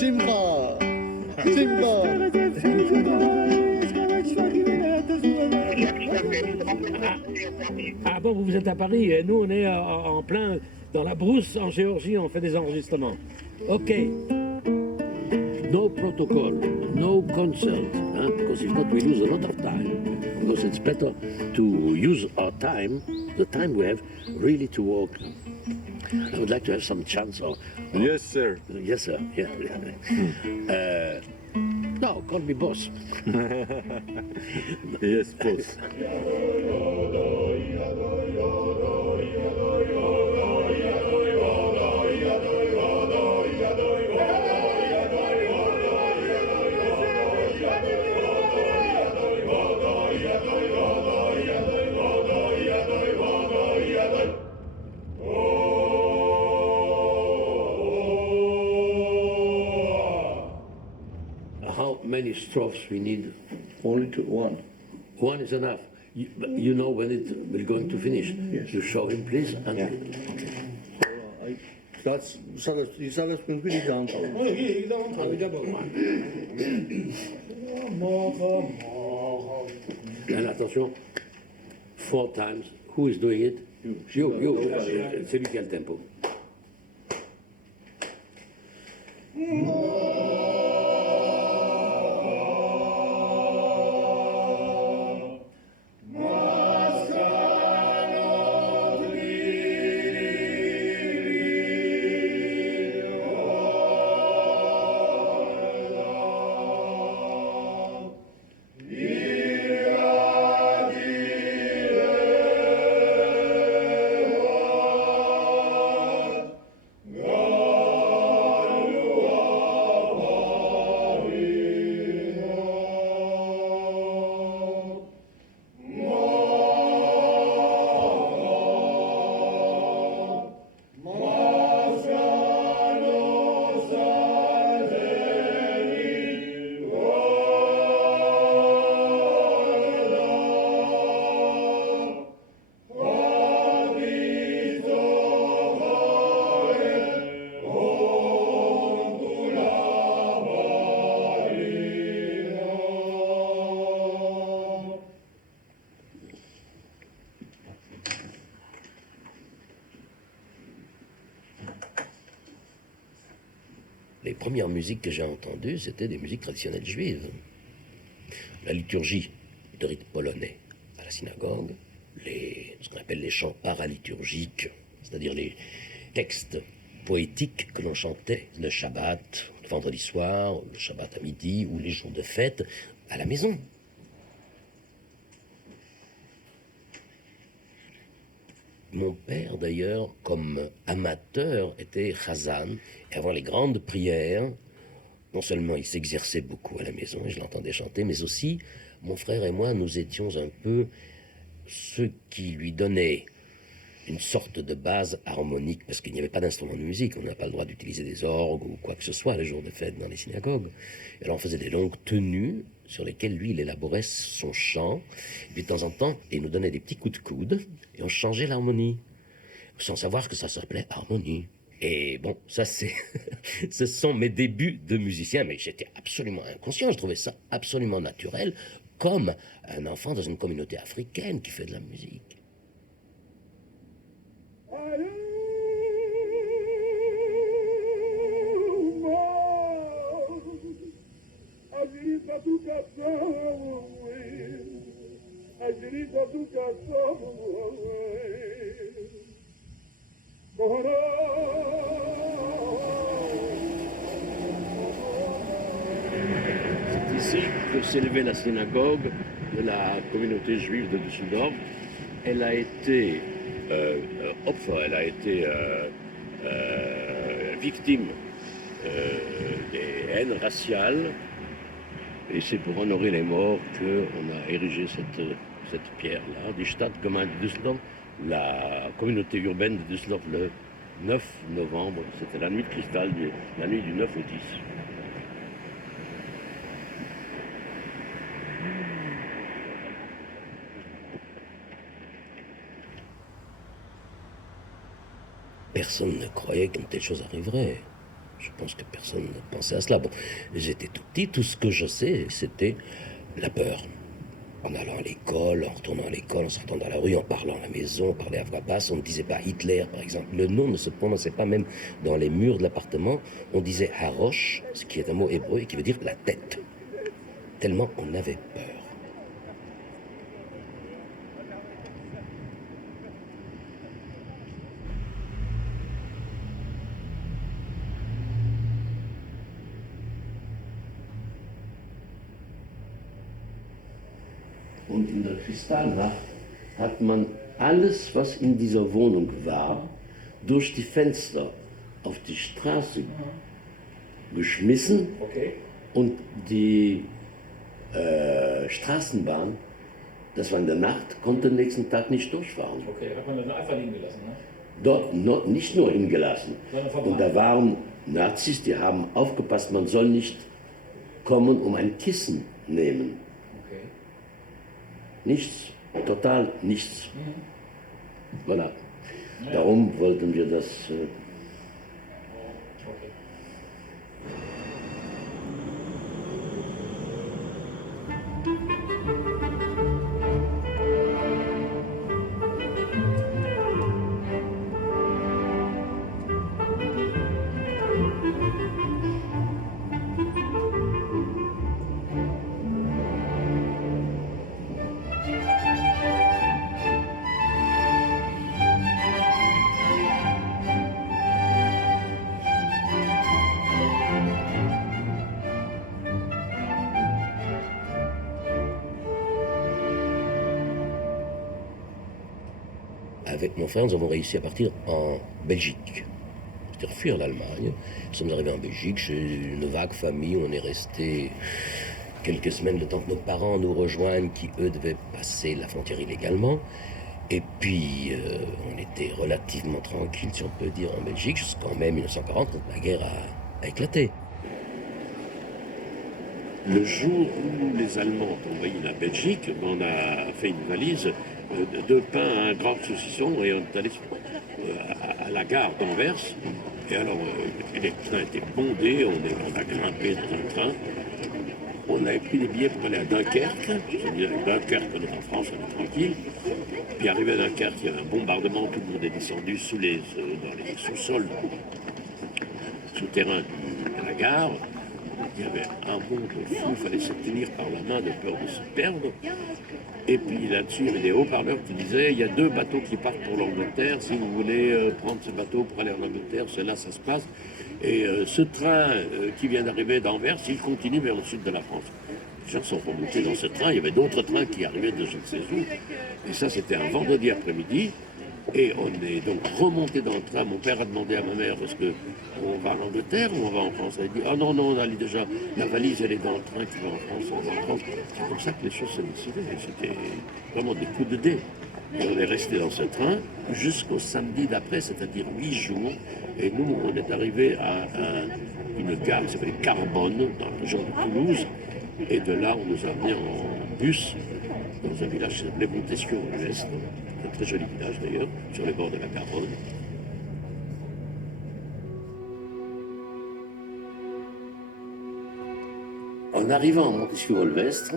Simcha. Simcha. Ah bon, vous êtes à Paris et nous on est en plein dans la brousse en Géorgie, on fait des enregistrements. Ok. No protocol, no consult, because if not we lose a lot of time. Because it's better to use our time, the time we have, really to work. I would like to have some chance of... Yes, sir. Yes, sir. Yeah. No, call me boss. Yes, boss. How many strophes we need? Only one. One is enough. You know when it will going to finish. Yes. You show him, please. And Die zal het met jullie gaan houden. And attention, 4 times. Who is doing it? You. C'est lui qui a le tempo. Les premières musiques que j'ai entendues, c'était des musiques traditionnelles juives. La liturgie de rite polonais à la synagogue, ce qu'on appelle les chants paraliturgiques, c'est-à-dire les textes poétiques que l'on chantait le Shabbat, le vendredi soir, le Shabbat à midi ou les jours de fête à la maison. Mon père, d'ailleurs, comme amateur, était chazan. Et avant les grandes prières, non seulement il s'exerçait beaucoup à la maison, et je l'entendais chanter, mais aussi, mon frère et moi, nous étions un peu ceux qui lui donnaient une sorte de base harmonique, parce qu'il n'y avait pas d'instrument de musique, on n'a pas le droit d'utiliser des orgues ou quoi que ce soit les jours de fête dans les synagogues. Et alors on faisait des longues tenues sur lesquelles lui, il élaborait son chant, et puis de temps en temps, il nous donnait des petits coups de coude, et on changeait l'harmonie, sans savoir que ça s'appelait harmonie. Et bon, ça c'est... ce sont mes débuts de musicien, mais j'étais absolument inconscient, je trouvais ça absolument naturel, comme un enfant dans une communauté africaine qui fait de la musique. C'est ici que s'élevait la synagogue de la communauté juive de Düsseldorf. Elle a été victime des haines raciales, et c'est pour honorer les morts qu'on a érigé cette pierre-là, die Stadtgemeinde Düsseldorf, la communauté urbaine de Düsseldorf, le 9 novembre, c'était la nuit de cristal, la nuit du 9 au 10. Personne ne croyait qu'une telle chose arriverait. Je pense que personne ne pensait à cela. Bon, j'étais tout petit, tout ce que je sais, c'était la peur. En allant à l'école, en retournant à l'école, en sortant dans la rue, en parlant à la maison, on parlait à voix basse, on ne disait pas Hitler, par exemple. Le nom ne se prononçait pas même dans les murs de l'appartement. On disait Harosh, ce qui est un mot hébreu et qui veut dire la tête. Tellement on avait peur. Und in der Kristallnacht hat man alles, was in dieser Wohnung war, durch die Fenster auf die Straße geschmissen. Okay. Und die Straßenbahn, das war in der Nacht, konnte den nächsten Tag nicht durchfahren. Okay, hat man dann einfach liegen gelassen, ne? Dort nicht nur hingelassen. Und da waren Nazis, die haben aufgepasst, man soll nicht kommen, um ein Kissen nehmen. Okay. Nichts, total nichts. Voilà. Ja. Darum wollten wir das. Okay. Avec mon frère, nous avons réussi à partir en Belgique. C'est-à-dire fuir l'Allemagne. Nous sommes arrivés en Belgique chez une vague famille. On est resté quelques semaines, le temps que nos parents nous rejoignent, qui eux devaient passer la frontière illégalement. Et puis, on était relativement tranquille, si on peut dire, en Belgique, jusqu'en mai 1940, quand la guerre a éclaté. Le jour où les Allemands ont envoyé la Belgique, on a fait une valise de pain, un grand saucisson, et on est allé à la gare d'Anvers. Et alors, les trains étaient bondés, on a grimpé dans un train. On avait pris des billets pour aller à Dunkerque. C'est-à-dire à Dunkerque, on est en France, on est tranquille. Puis arrivé à Dunkerque, il y avait un bombardement, tout le monde est descendu dans les sous-sols souterrains de la gare. Il y avait un monde fou, il fallait se tenir par la main de peur de se perdre. Et puis là-dessus, il y avait des haut-parleurs qui disaient, il y a 2 bateaux qui partent pour l'Angleterre, si vous voulez prendre ce bateau pour aller en Angleterre, c'est là ça se passe. Et ce train qui vient d'arriver d'Anvers, il continue vers le sud de la France. Les gens sont remontés dans ce train, il y avait d'autres trains qui arrivaient de je ne sais où. Et ça, c'était un vendredi après-midi. Et on est donc remonté dans le train. Mon père a demandé à ma mère, est-ce qu'on va en Angleterre ou on va en France? Elle a dit, oh non, non, on allait déjà, la valise elle est dans le train qui va en France, on va en France. C'est comme ça que les choses se décidaient. C'était vraiment des coups de dés. Et on est resté dans ce train jusqu'au samedi d'après, c'est-à-dire 8 jours. Et nous, on est arrivé à une gare qui s'appelle Carbone, dans la région de Toulouse. Et de là, on nous a amenés en bus dans un village qui s'appelait Montesquieu à l'Ouest. Un très joli village d'ailleurs, sur les bords de la Garonne. En arrivant à Montesquieu-Volvestre,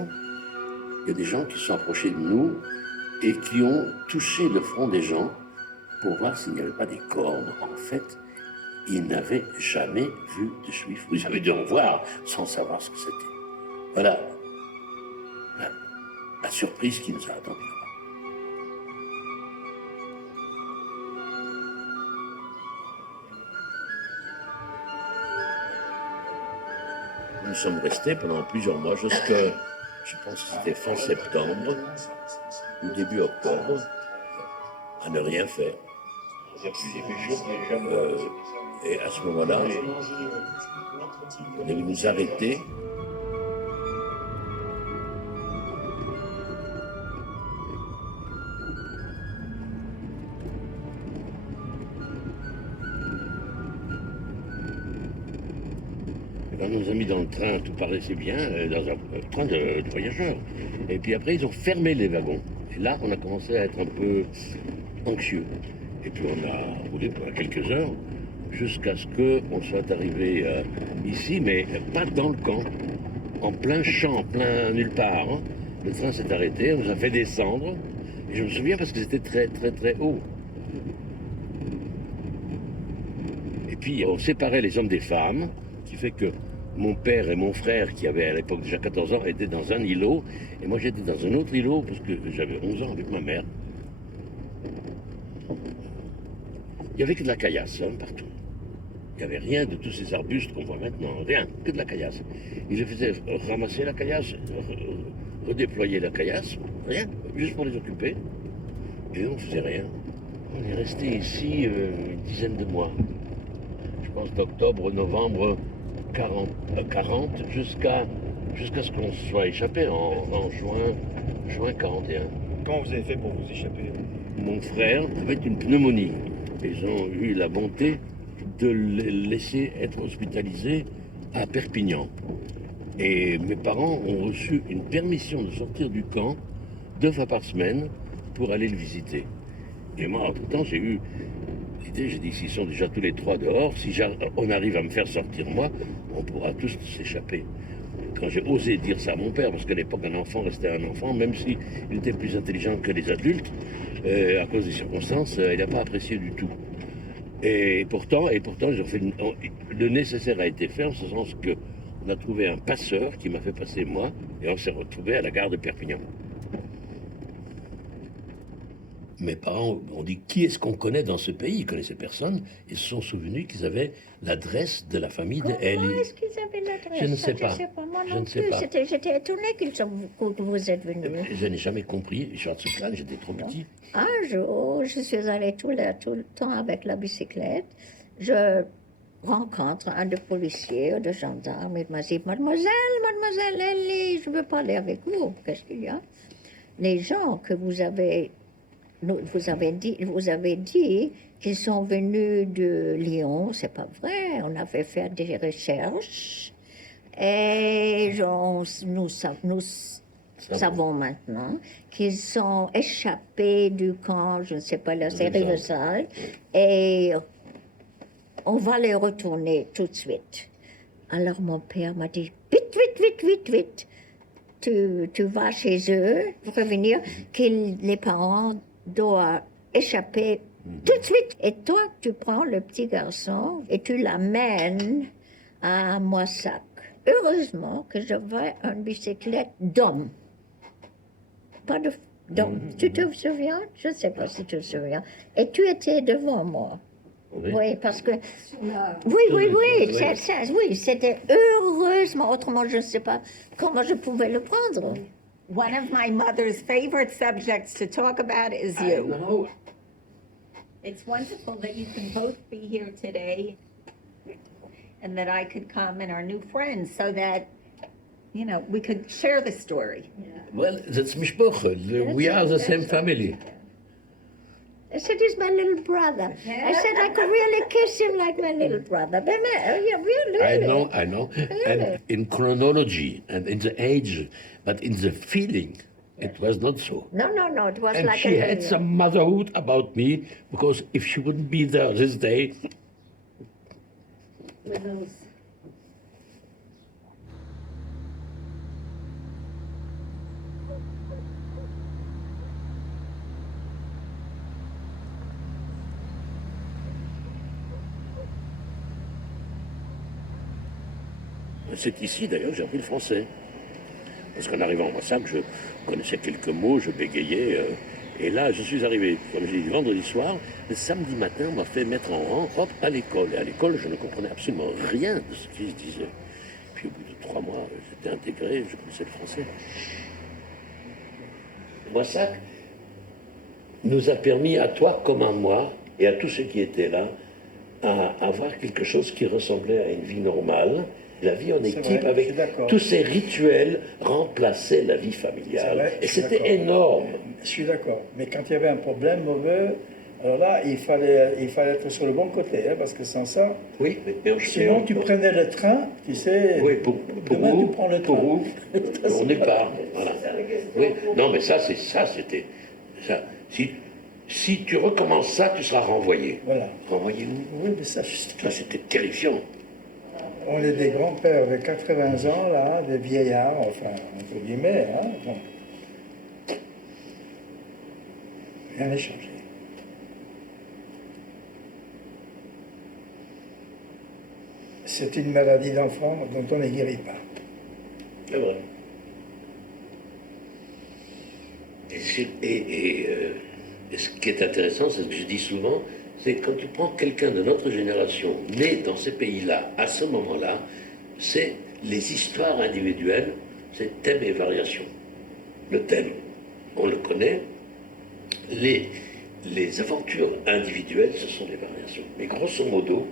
il y a des gens qui se sont approchés de nous et qui ont touché le front des gens pour voir s'il n'y avait pas des cornes. En fait, ils n'avaient jamais vu de juifs. Ils avaient dû en voir sans savoir ce que c'était. Voilà la surprise qui nous a attendus là-bas. Nous sommes restés pendant plusieurs mois jusqu'à, je pense que c'était fin septembre ou début octobre, à ne rien faire. Et à ce moment-là, on est venu nous arrêter. On nous a mis dans le train, tout paraissait bien, dans un train de voyageurs. Et puis après, ils ont fermé les wagons. Et là, on a commencé à être un peu anxieux. Et puis on a roulé pendant quelques heures jusqu'à ce qu'on soit arrivé ici, mais pas dans le camp, en plein champ, en plein nulle part. Hein. Le train s'est arrêté, on nous a fait descendre, et je me souviens parce que c'était très très très haut. Et puis on séparait les hommes des femmes, qui fait que mon père et mon frère, qui avaient à l'époque déjà 14 ans, étaient dans un îlot, et moi j'étais dans un autre îlot, parce que j'avais 11 ans avec ma mère. Il n'y avait que de la caillasse hein, partout. Il n'y avait rien de tous ces arbustes qu'on voit maintenant, rien, que de la caillasse. Ils les faisaient ramasser la caillasse, redéployer la caillasse, rien, juste pour les occuper. Et on ne faisait rien. On est resté ici une dizaine de mois. Je pense d'octobre, novembre 40 jusqu'à ce qu'on se soit échappé en juin 41. Comment vous avez fait pour vous échapper? Mon frère avait une pneumonie. Ils ont eu la bonté de le laisser être hospitalisé à Perpignan. Et mes parents ont reçu une permission de sortir du camp 2 fois par semaine pour aller le visiter. Et moi, entre-temps, j'ai eu l'idée, j'ai dit, s'ils sont déjà tous les 3 dehors, si on arrive à me faire sortir moi, on pourra tous s'échapper. Quand j'ai osé dire ça à mon père, parce qu'à l'époque, un enfant restait un enfant, même s'il était plus intelligent que les adultes, à cause des circonstances, il n'a pas apprécié du tout. Et pourtant le nécessaire a été fait, en ce sens qu'on a trouvé un passeur qui m'a fait passer moi, et on s'est retrouvé à la gare de Perpignan. Mes parents ont dit, qui est-ce qu'on connaît dans ce pays? Ils connaissaient personne. Ils se sont souvenus qu'ils avaient l'adresse de la famille de Ellie. Comment est-ce qu'ils avaient l'adresse? Je ne sais pas. Moi Je non ne sais plus. pas. J'étais étonnée que vous êtes venus. Je n'ai jamais compris. Schwarzplan, j'étais trop petit. Un jour, je suis allée tout le temps avec la bicyclette. Je rencontre un de policiers ou de gendarmes. Il m'a dit, mademoiselle Ellie, je veux parler avec vous. Qu'est-ce qu'il y a? Les gens que vous avez dit qu'ils sont venus de Lyon, c'est pas vrai. On avait fait des recherches et nous savons maintenant qu'ils sont échappés du camp, je ne sais pas, la Rivesaltes, et on va les retourner tout de suite. Alors mon père m'a dit, vite, tu vas chez eux, revenir, que les parents doivent échapper tout de suite. Et toi, tu prends le petit garçon et tu l'amènes à Moissac. Heureusement que j'avais une bicyclette d'homme. Pas d'homme. Tu te souviens? Je ne sais pas si tu te souviens. Et tu étais devant moi. Oui, parce que... Oui, c'était heureusement. Autrement, je ne sais pas comment je pouvais le prendre. One of my mother's favorite subjects to talk about is you. It's wonderful that you can both be here today and that I could come and our new friends so that, you know, we could share the story. Well, that's mishpoch. We are the same family. I said, he's my little brother. I said, I could really kiss him like my little brother. But yeah, really. I know. And in chronology and in the age, but in the feeling, it was not so. No, it was And like she had a... some motherhood about me, because if she wouldn't be there this day, c'est ici d'ailleurs que j'ai appris le français. Parce qu'en arrivant à Moissac, je connaissais quelques mots, je bégayais. Et là, je suis arrivé, comme j'ai dit, vendredi soir. Le samedi matin, on m'a fait mettre en rang, hop, à l'école. Et à l'école, je ne comprenais absolument rien de ce qui se disait. Puis au bout de 3 mois, j'étais intégré, je connaissais le français. Moissac nous a permis, à toi comme à moi, et à tous ceux qui étaient là, à avoir quelque chose qui ressemblait à une vie normale. La vie en équipe, vrai, avec tous ces rituels, remplaçait la vie familiale. Vrai, et c'était énorme. Je suis d'accord. Mais quand il y avait un problème mauvais, alors là, il fallait être sur le bon côté, hein, parce que sans ça, Oui, sinon tu prenais le train, tu sais, Oui, demain tu prends le train. on n'est pas. Voilà. Oui, non, mais c'était. Ça. Si Si tu recommences ça, tu seras renvoyé. Voilà. Renvoyé où? Oui, mais ça, justement. Ça, c'était terrifiant. On est des grands-pères de 80 ans, là, des vieillards, enfin, entre guillemets, hein. Bon. Rien n'est changé. C'est une maladie d'enfant dont on ne guérit pas. C'est vrai. Et ce qui est intéressant, c'est ce que je dis souvent, c'est quand tu prends quelqu'un de notre génération, né dans ces pays-là, à ce moment-là, c'est les histoires individuelles, c'est thème et variation. Le thème, on le connaît. Les aventures individuelles, ce sont des variations. Mais grosso modo,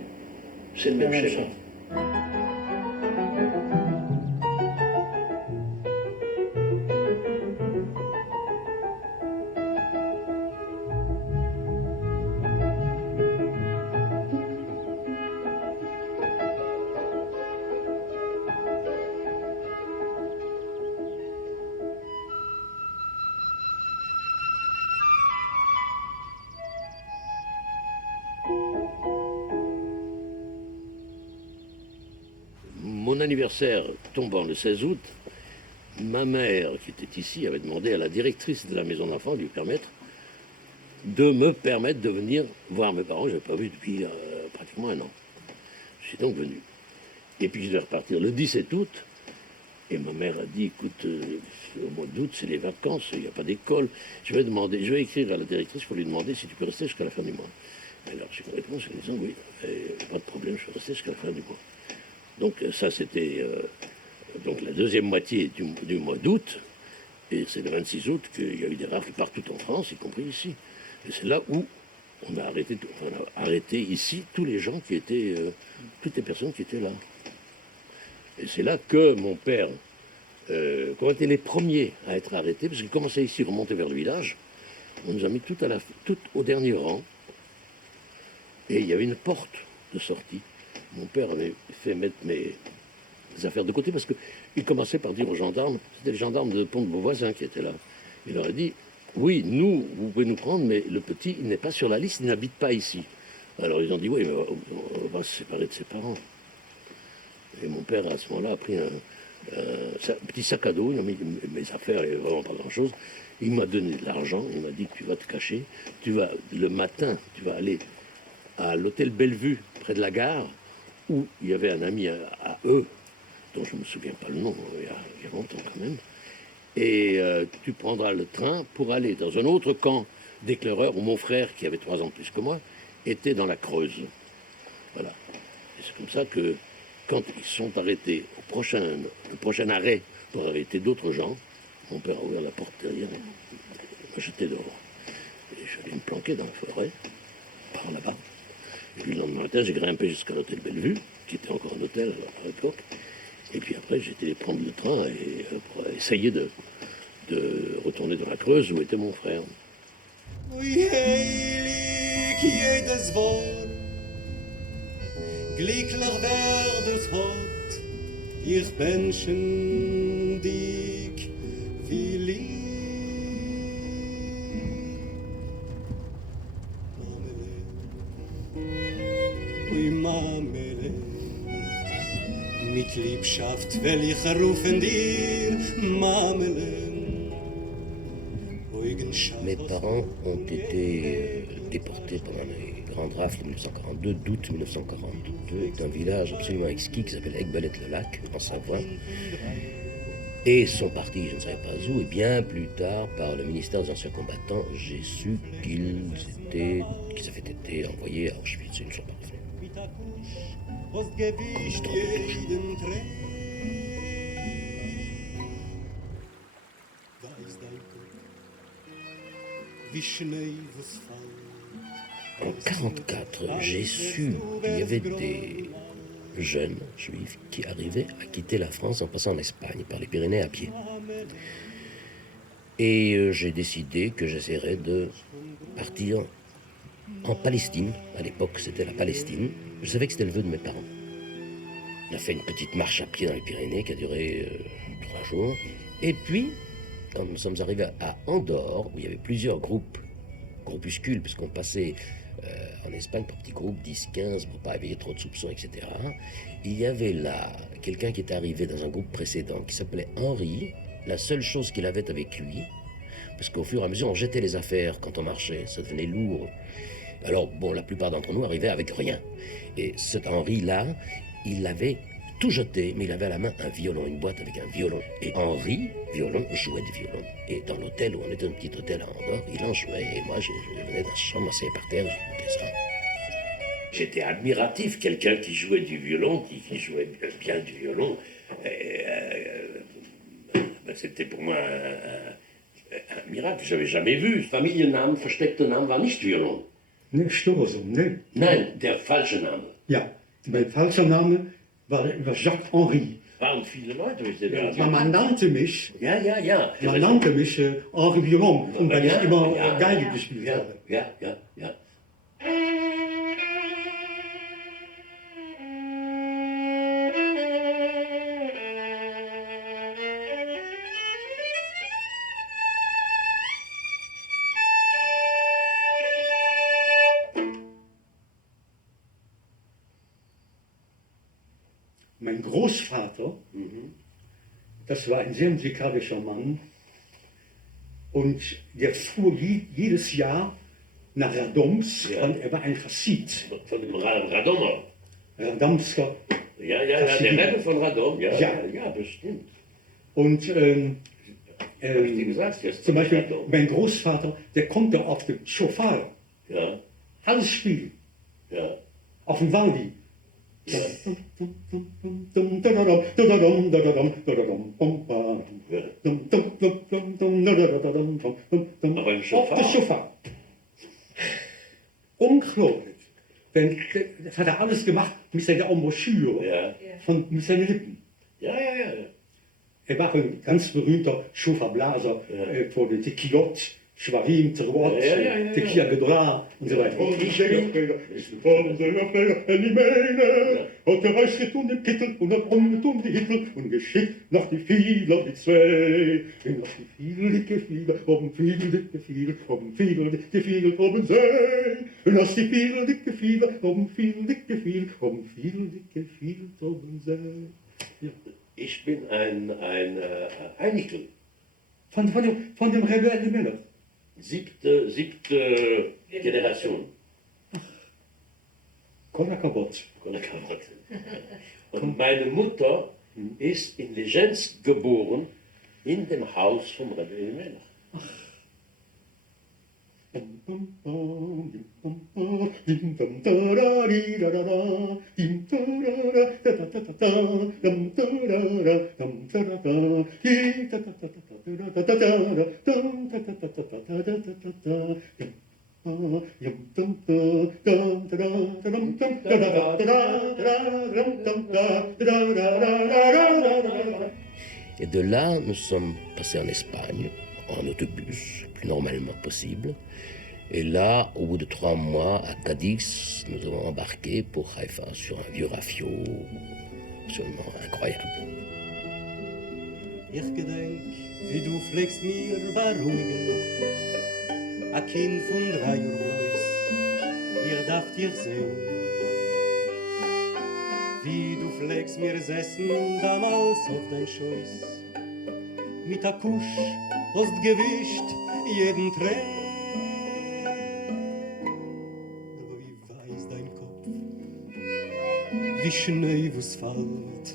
c'est le même schéma. Mon anniversaire tombant le 16 août, ma mère, qui était ici, avait demandé à la directrice de la maison d'enfants de lui permettre de venir voir mes parents. Je n'avais pas vu depuis pratiquement un an. Je suis donc venu. Et puis je devais repartir le 17 août. Et ma mère a dit, écoute, au mois d'août, c'est les vacances, il n'y a pas d'école. Je vais écrire à la directrice pour lui demander si tu peux rester jusqu'à la fin du mois. Alors j'ai une réponse en disant oui, pas de problème, je vais rester jusqu'à la fin du mois. Donc ça, c'était donc la deuxième moitié du mois d'août. Et c'est le 26 août qu'il y a eu des rafles partout en France, y compris ici. Et c'est là où on a arrêté ici tous les gens qui étaient, toutes les personnes qui étaient là. Et c'est là que mon père, qu'on était les premiers à être arrêtés, parce qu'il commençait ici, remonter vers le village, on nous a mis tout au dernier rang. Et il y avait une porte de sortie. Mon père avait fait mettre mes affaires de côté parce qu'il commençait par dire aux gendarmes, c'était les gendarmes de Pont de Beauvoisin qui étaient là. Il leur a dit, oui, nous, vous pouvez nous prendre, mais le petit, il n'est pas sur la liste, il n'habite pas ici. Alors ils ont dit, oui, mais on va se séparer de ses parents. Et mon père, à ce moment-là, a pris un petit sac à dos, il a mis mes affaires, il n'y avait vraiment pas grand-chose. Il m'a donné de l'argent, il m'a dit, tu vas te cacher, le matin, tu vas aller à l'hôtel Bellevue, près de la gare, où il y avait un ami à eux, dont je ne me souviens pas le nom, il y a longtemps quand même, et tu prendras le train pour aller dans un autre camp d'éclaireurs où mon frère, qui avait 3 ans de plus que moi, était dans la Creuse. Voilà. Et c'est comme ça que, quand ils sont arrêtés le prochain arrêt pour arrêter d'autres gens, mon père a ouvert la porte derrière et m'a jeté dehors. Et je suis allé me planquer dans la forêt, par là-bas. Et puis le lendemain matin, j'ai grimpé jusqu'à l'hôtel Bellevue, qui était encore un hôtel à l'époque. Et puis après, j'ai été prendre le train pour essayer de retourner dans la Creuse où était mon frère. Glücklich werdet Gott, ich wünschen dich viel lieb. Mamele, mit Liebschaft will ich rufen dir, Mamele. Mes parents ont été déportés pendant les grandes rafles de 1942, d'août 1942, d'un village absolument exquis qui s'appelle Aiguebelette-le-Lac, en Savoie, et sont partis, je ne savais pas où, et bien plus tard, par le ministère des Anciens Combattants, j'ai su qu'ils avaient été envoyés à Auschwitz, ils ne sont pas revenus. En 1944, j'ai su qu'il y avait des jeunes juifs qui arrivaient à quitter la France en passant en Espagne, par les Pyrénées à pied. Et j'ai décidé que j'essaierais de partir en Palestine. À l'époque, c'était la Palestine. Je savais que c'était le vœu de mes parents. On a fait une petite marche à pied dans les Pyrénées qui a duré 3 jours. Et puis, quand nous sommes arrivés à Andorre, où il y avait plusieurs groupes groupuscules, puisqu'on passait en Espagne par petits groupes, 10, 15, pour pas éveiller trop de soupçons, etc. Il y avait là quelqu'un qui était arrivé dans un groupe précédent qui s'appelait Henri. La seule chose qu'il avait avec lui, parce qu'au fur et à mesure, on jetait les affaires quand on marchait, ça devenait lourd. Alors, bon, la plupart d'entre nous arrivaient avec rien. Et cet Henri-là, il avait tout jeté, mais il avait à la main un violon, une boîte avec un violon. Et Henri, violon, jouait du violon. Et dans l'hôtel, où on était un petit hôtel à Andorre, il en jouait. Et moi, je venais dans la chambre, m'asseyais par terre, j'écoutais ça. J'étais admiratif, quelqu'un qui jouait du violon, qui jouait bien du violon. C'était pour moi ein Mirakel, ich habe jamais vu. Familiennamen, versteckter Name war nicht Violon. Ne, Stoßum, ne? Nein, der falsche Name. Ja, mein falscher Name war Jacques Henri. Waren viele Leute, wie sie da. Man nannte mich, Ja. man nannte mich Henri Violon, und weil ich immer Geige gespielt habe. Ja. Mein Großvater, das war ein sehr musikalischer Mann, und der fuhr jedes Jahr nach Radoms, Ja. und er war ein Chassid. Von dem Radomer. Radomsker. Ja, der Rebbe von Radom. Ja, bestimmt. Und Hab ich dir gesagt, jetzt zum Beispiel Radom. mein Großvater, der konnte auf dem Schofar Ja, alles spielen, ja. auf dem Waldi. Ja. Auf der Schofar. Unglaublich. Das hat er alles gemacht mit seiner Embouchure, Ja. mit seinen Lippen. Ja. Er war ein ganz berühmter Schofa-Blaser vor den Tequilot, Schwarim, Terwot, Ja. Tequila Gedra und so weiter. Ich bin- Und der Reis getun den Kittel und hat umgetun die Hittel und geschickt nach die Fiedler die zwei. Und nach die Fiedel, Fiedel, oben Fiedel, Fiedel, oben Fiedel, Fiedel, oben See. Und aus die Fiedel, Fiedel, oben Fiedel, Fiedel, oben Fiedel, Fiedel, oben See. Ja. Ich bin ein Einickel. Von dem Rebellen Männer. Siebte Generation. Kolakabot. Und meine Mutter ist in Legenz geboren, in dem Haus vom Rebbe Elimelech. Et de là, nous sommes passés en Espagne, en autobus, le plus normalement possible. Et là, au bout de 3 mois, à Cadix, nous avons embarqué pour Haïfa sur un vieux rafio absolument incroyable. Ich gedenk, wie du pflegst mir beruhigen. A Kind von 3 Uhr bloß, ihr darf dich sehen. Wie du pflegst mir sessen damals auf dein Schoß. Mit a Kusch hast gewischt jeden Tränen. Aber wie weiß dein Kopf, wie Schnee, wo's fällt.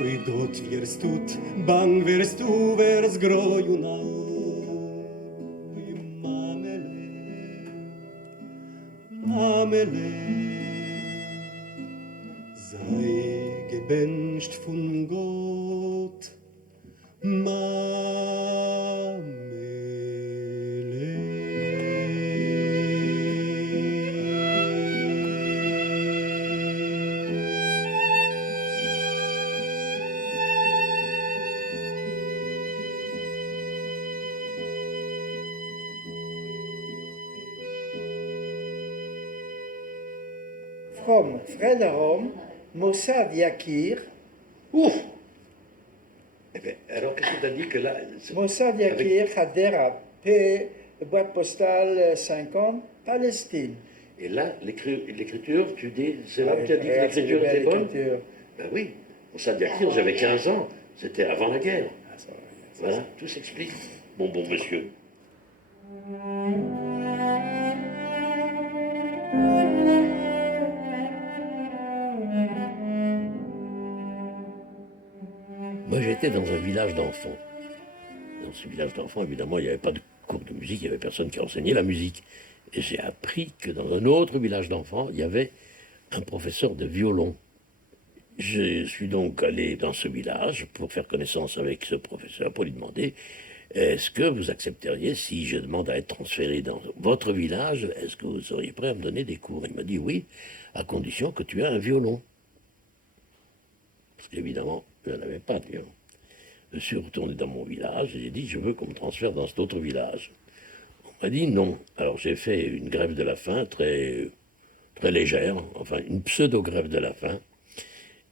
Oi Gott, wirst tut, bang wirst du, wirst groi und all. Oi Mamele, sei gebencht von Gott, From Frederom, Mossad Yakir. Ouf! Eh bien, alors qu'est-ce que tu as dit que là... Mossad Yakir, Hadera, P. boîte postale 50, Palestine. Et là, l'écriture, tu dis, c'est là Ouais, que tu as dit que regarde, l'écriture c'est était bonne? l'écriture. Ben oui, pour ça, d'écrire, j'avais 15 ans. C'était avant la guerre. Ah, ça va, ça Voilà, tout s'explique. Bon monsieur. Moi, j'étais dans un village d'enfants. Dans ce village d'enfants, évidemment, il n'y avait pas de cours de musique, il n'y avait personne qui enseignait la musique. Et j'ai appris que dans un autre village d'enfants, il y avait un professeur de violon. Je suis donc allé dans ce village pour faire connaissance avec ce professeur, pour lui demander est-ce que vous accepteriez, si je demande à être transféré dans votre village, est-ce que vous seriez prêt à me donner des cours? Il m'a dit oui, à condition que tu aies un violon. Parce qu'évidemment, je n'avais pas de violon. Je suis retourné dans mon village et j'ai dit je veux qu'on me transfère dans cet autre village. On m'a dit non. Alors j'ai fait une grève de la faim très, très légère, enfin une pseudo-grève de la faim.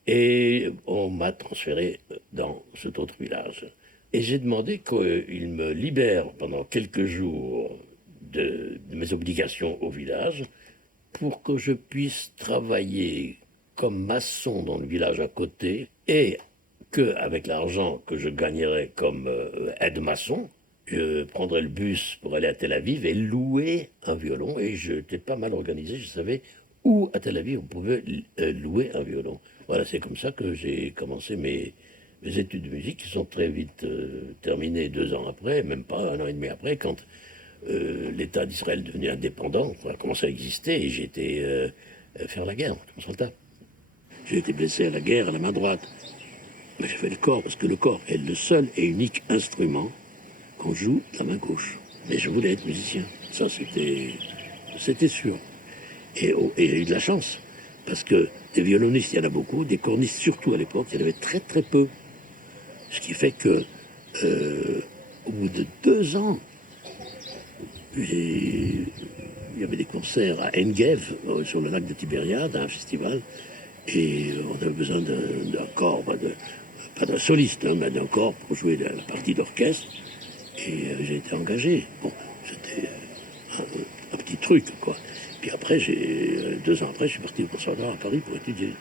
Et on m'a transféré dans cet autre village. Et j'ai demandé qu'il me libère pendant quelques jours de mes obligations au village pour que je puisse travailler comme maçon dans le village à côté et qu'avec l'argent que je gagnerais comme aide-maçon, je prendrais le bus pour aller à Tel Aviv et louer un violon. Et j'étais pas mal organisé, je savais où à Tel Aviv on pouvait louer un violon. Voilà, c'est comme ça que j'ai commencé mes études de musique qui sont très vite terminées 2 ans après, même pas 1 an et demi après, quand l'État d'Israël devenait indépendant, a commencé à exister et j'ai été faire la guerre comme soldat. J'ai été blessé à la guerre à la main droite. Mais j'ai fait le corps, parce que le corps est le seul et unique instrument qu'on joue de la main gauche. Mais je voulais être musicien. Ça, c'était sûr. Et j'ai eu de la chance, parce que des violonistes, il y en a beaucoup, des cornistes surtout à l'époque, il y en avait très très peu. Ce qui fait que, au bout de 2 ans, il y avait des concerts à Engev, sur le lac de Tibériade, à un festival, et on avait besoin d'un corps, pas d'un soliste, hein, mais d'un corps pour jouer la partie d'orchestre. Et j'ai été engagé. Bon, c'était un petit truc, quoi. Puis après, 2 ans après, je suis parti au conservatoire à Paris pour étudier.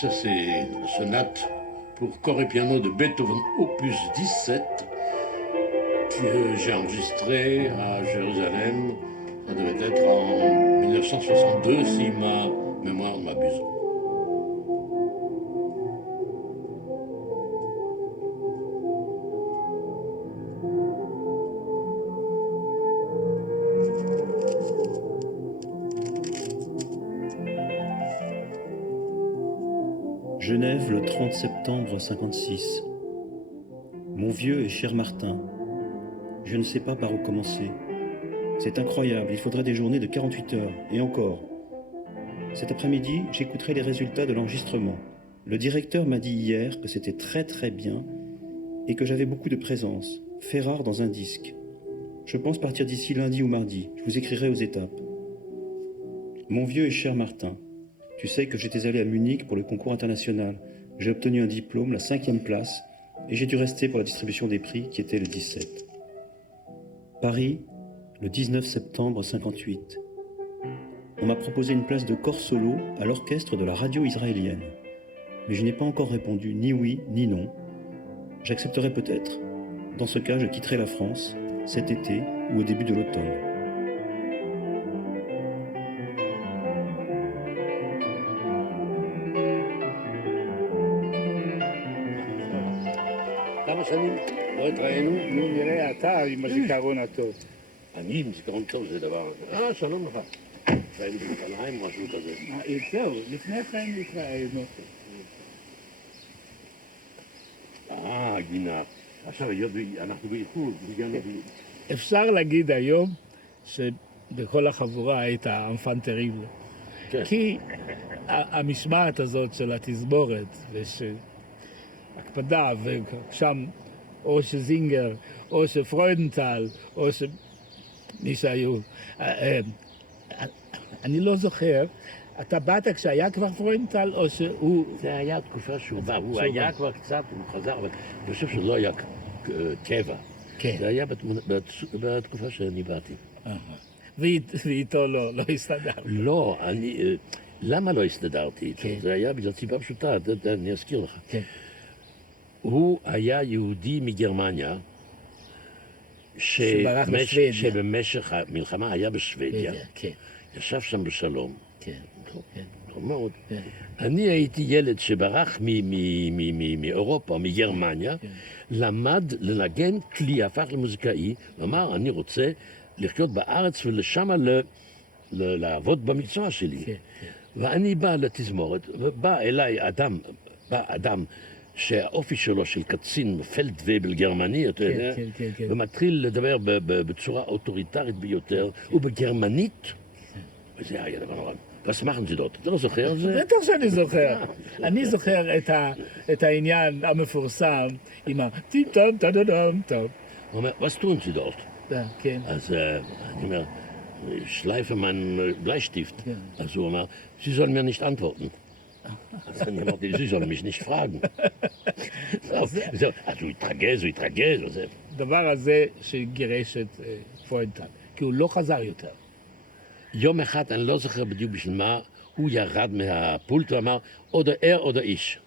Ça, c'est la sonate pour corps et piano de Beethoven, opus 17, que j'ai enregistré à Jérusalem. Ça devait être en 1962, si ma mémoire ne m'abuse. Genève, le 30 septembre 56. Mon vieux et cher Martin, je ne sais pas par où commencer. C'est incroyable, il faudrait des journées de 48 heures, et encore. Cet après-midi, j'écouterai les résultats de l'enregistrement. Le directeur m'a dit hier que c'était très très bien et que j'avais beaucoup de présence, fait rare dans un disque. Je pense partir d'ici lundi ou mardi, je vous écrirai aux étapes. Mon vieux et cher Martin, tu sais que j'étais allé à Munich pour le concours international. J'ai obtenu un diplôme, la 5e place, et j'ai dû rester pour la distribution des prix qui était le 17. Paris, le 19 septembre 58. On m'a proposé une place de corps solo à l'orchestre de la radio israélienne. Mais je n'ai pas encore répondu ni oui ni non. J'accepterai peut-être. Dans ce cas, je quitterai la France, cet été ou au début de l'automne. למה שאני לא אתראינו? נו, נראה אתה עם הזיכרון הטוב. אני עם זיכרון טוב זה דבר... שלום לך. ראינו בירושלים משהו כזה. זהו, לפני כן התראינו. גינה. עכשיו, היות אנחנו באיחוד, הגענו... אפשר להגיד היום שבכל החבורה היית אנפן טריבל. כי המשמעת הזאת של התזמורת, הקפדה, ושם או שזינגר, או שפרוידנטל, או מי שהיו. אני לא זוכר, אתה באת כשהיה כבר פרוינטל, או שהוא... זה היה תקופה שהוא בא, הוא שהוא היה בא. כבר קצת, הוא חזר, אבל אני חושב שזה לא היה קבע. כן. זה היה בתקופה שאני באתי. ואיתו לא הסתדר. לא, למה לא הסתדרתי איתו? כן. זה היה בגלל סיבה פשוטה, אני אזכיר לך. כן. הוא היה יהודי מגרמניה, שברח בשוודיה. שבמשך המלחמה היה בשוודיה, כן, ישב שם בשלום. כן. טוב מאוד. כן. אני הייתי ילד שברח מאירופה, מגרמניה, למד לנגן כלי, הפך למוזיקאי, ואמר, אני רוצה לחיות בארץ ולשם לעבוד במקצוע שלי. ואני בא לתזמורת, ובא אליי אדם שהאופי שלו של קצין פלדווייבל גרמני, אתה יודע, ומתחיל לדבר בצורה אוטוריטרית ביותר, ובגרמנית, וזה היה דבר נורא. Was machen Sie dort? אתה לא זוכר את זה? בטח שאני זוכר. אני זוכר את העניין המפורסם עם הטים-טום, טה-דה-דום, טום. הוא אומר, was tun Sie dort? כן. אז אני אומר, schleife meinen Bleistift. אז הוא אמר, Sie sollen mir nicht antworten. אז אני אמרתי, Sie sollen mich nicht fragen. אז הוא התרגז. הדבר הזה שגירש את פרוינטל, כי הוא לא חזר יותר. יום אחד, אני לא זוכר בדיוק בשביל מה, הוא ירד מהפולט ואמר, oder oder ich.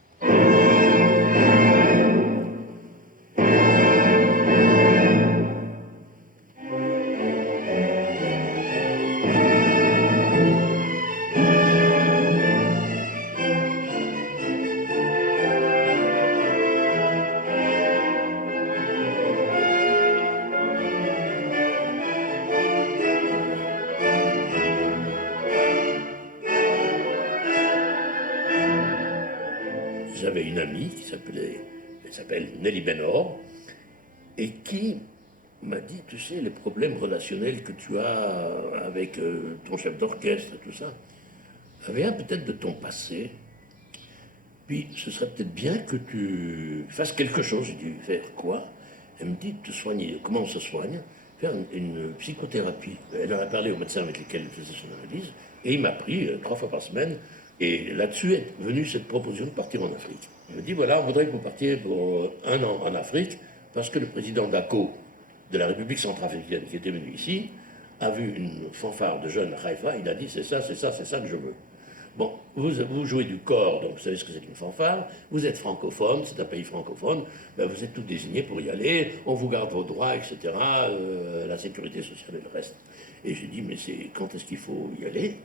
J'avais une amie qui s'appelle Nelly Benor, et qui m'a dit, tu sais, les problèmes relationnels que tu as avec ton chef d'orchestre et tout ça, ça vient peut-être de ton passé, puis ce serait peut-être bien que tu fasses quelque chose. J'ai dit, faire quoi? Elle me dit, te soigner. Comment on se soigne? Faire une psychothérapie. Elle en a parlé aux médecins avec lesquels elle faisait son analyse, et il m'a pris 3 fois par semaine. Et là-dessus est venue cette proposition de partir en Afrique. Il me dit, voilà, on voudrait que vous partiez pour 1 an en Afrique, parce que le président Dako de la République centrafricaine, qui était venu ici, a vu une fanfare de jeunes à Haïfa, il a dit, c'est ça que je veux. Bon, vous jouez du corps, donc vous savez ce que c'est qu'une fanfare, vous êtes francophone, c'est un pays francophone, ben vous êtes tous désignés pour y aller, on vous garde vos droits, etc., la sécurité sociale et le reste. Et j'ai dit, mais quand est-ce qu'il faut y aller?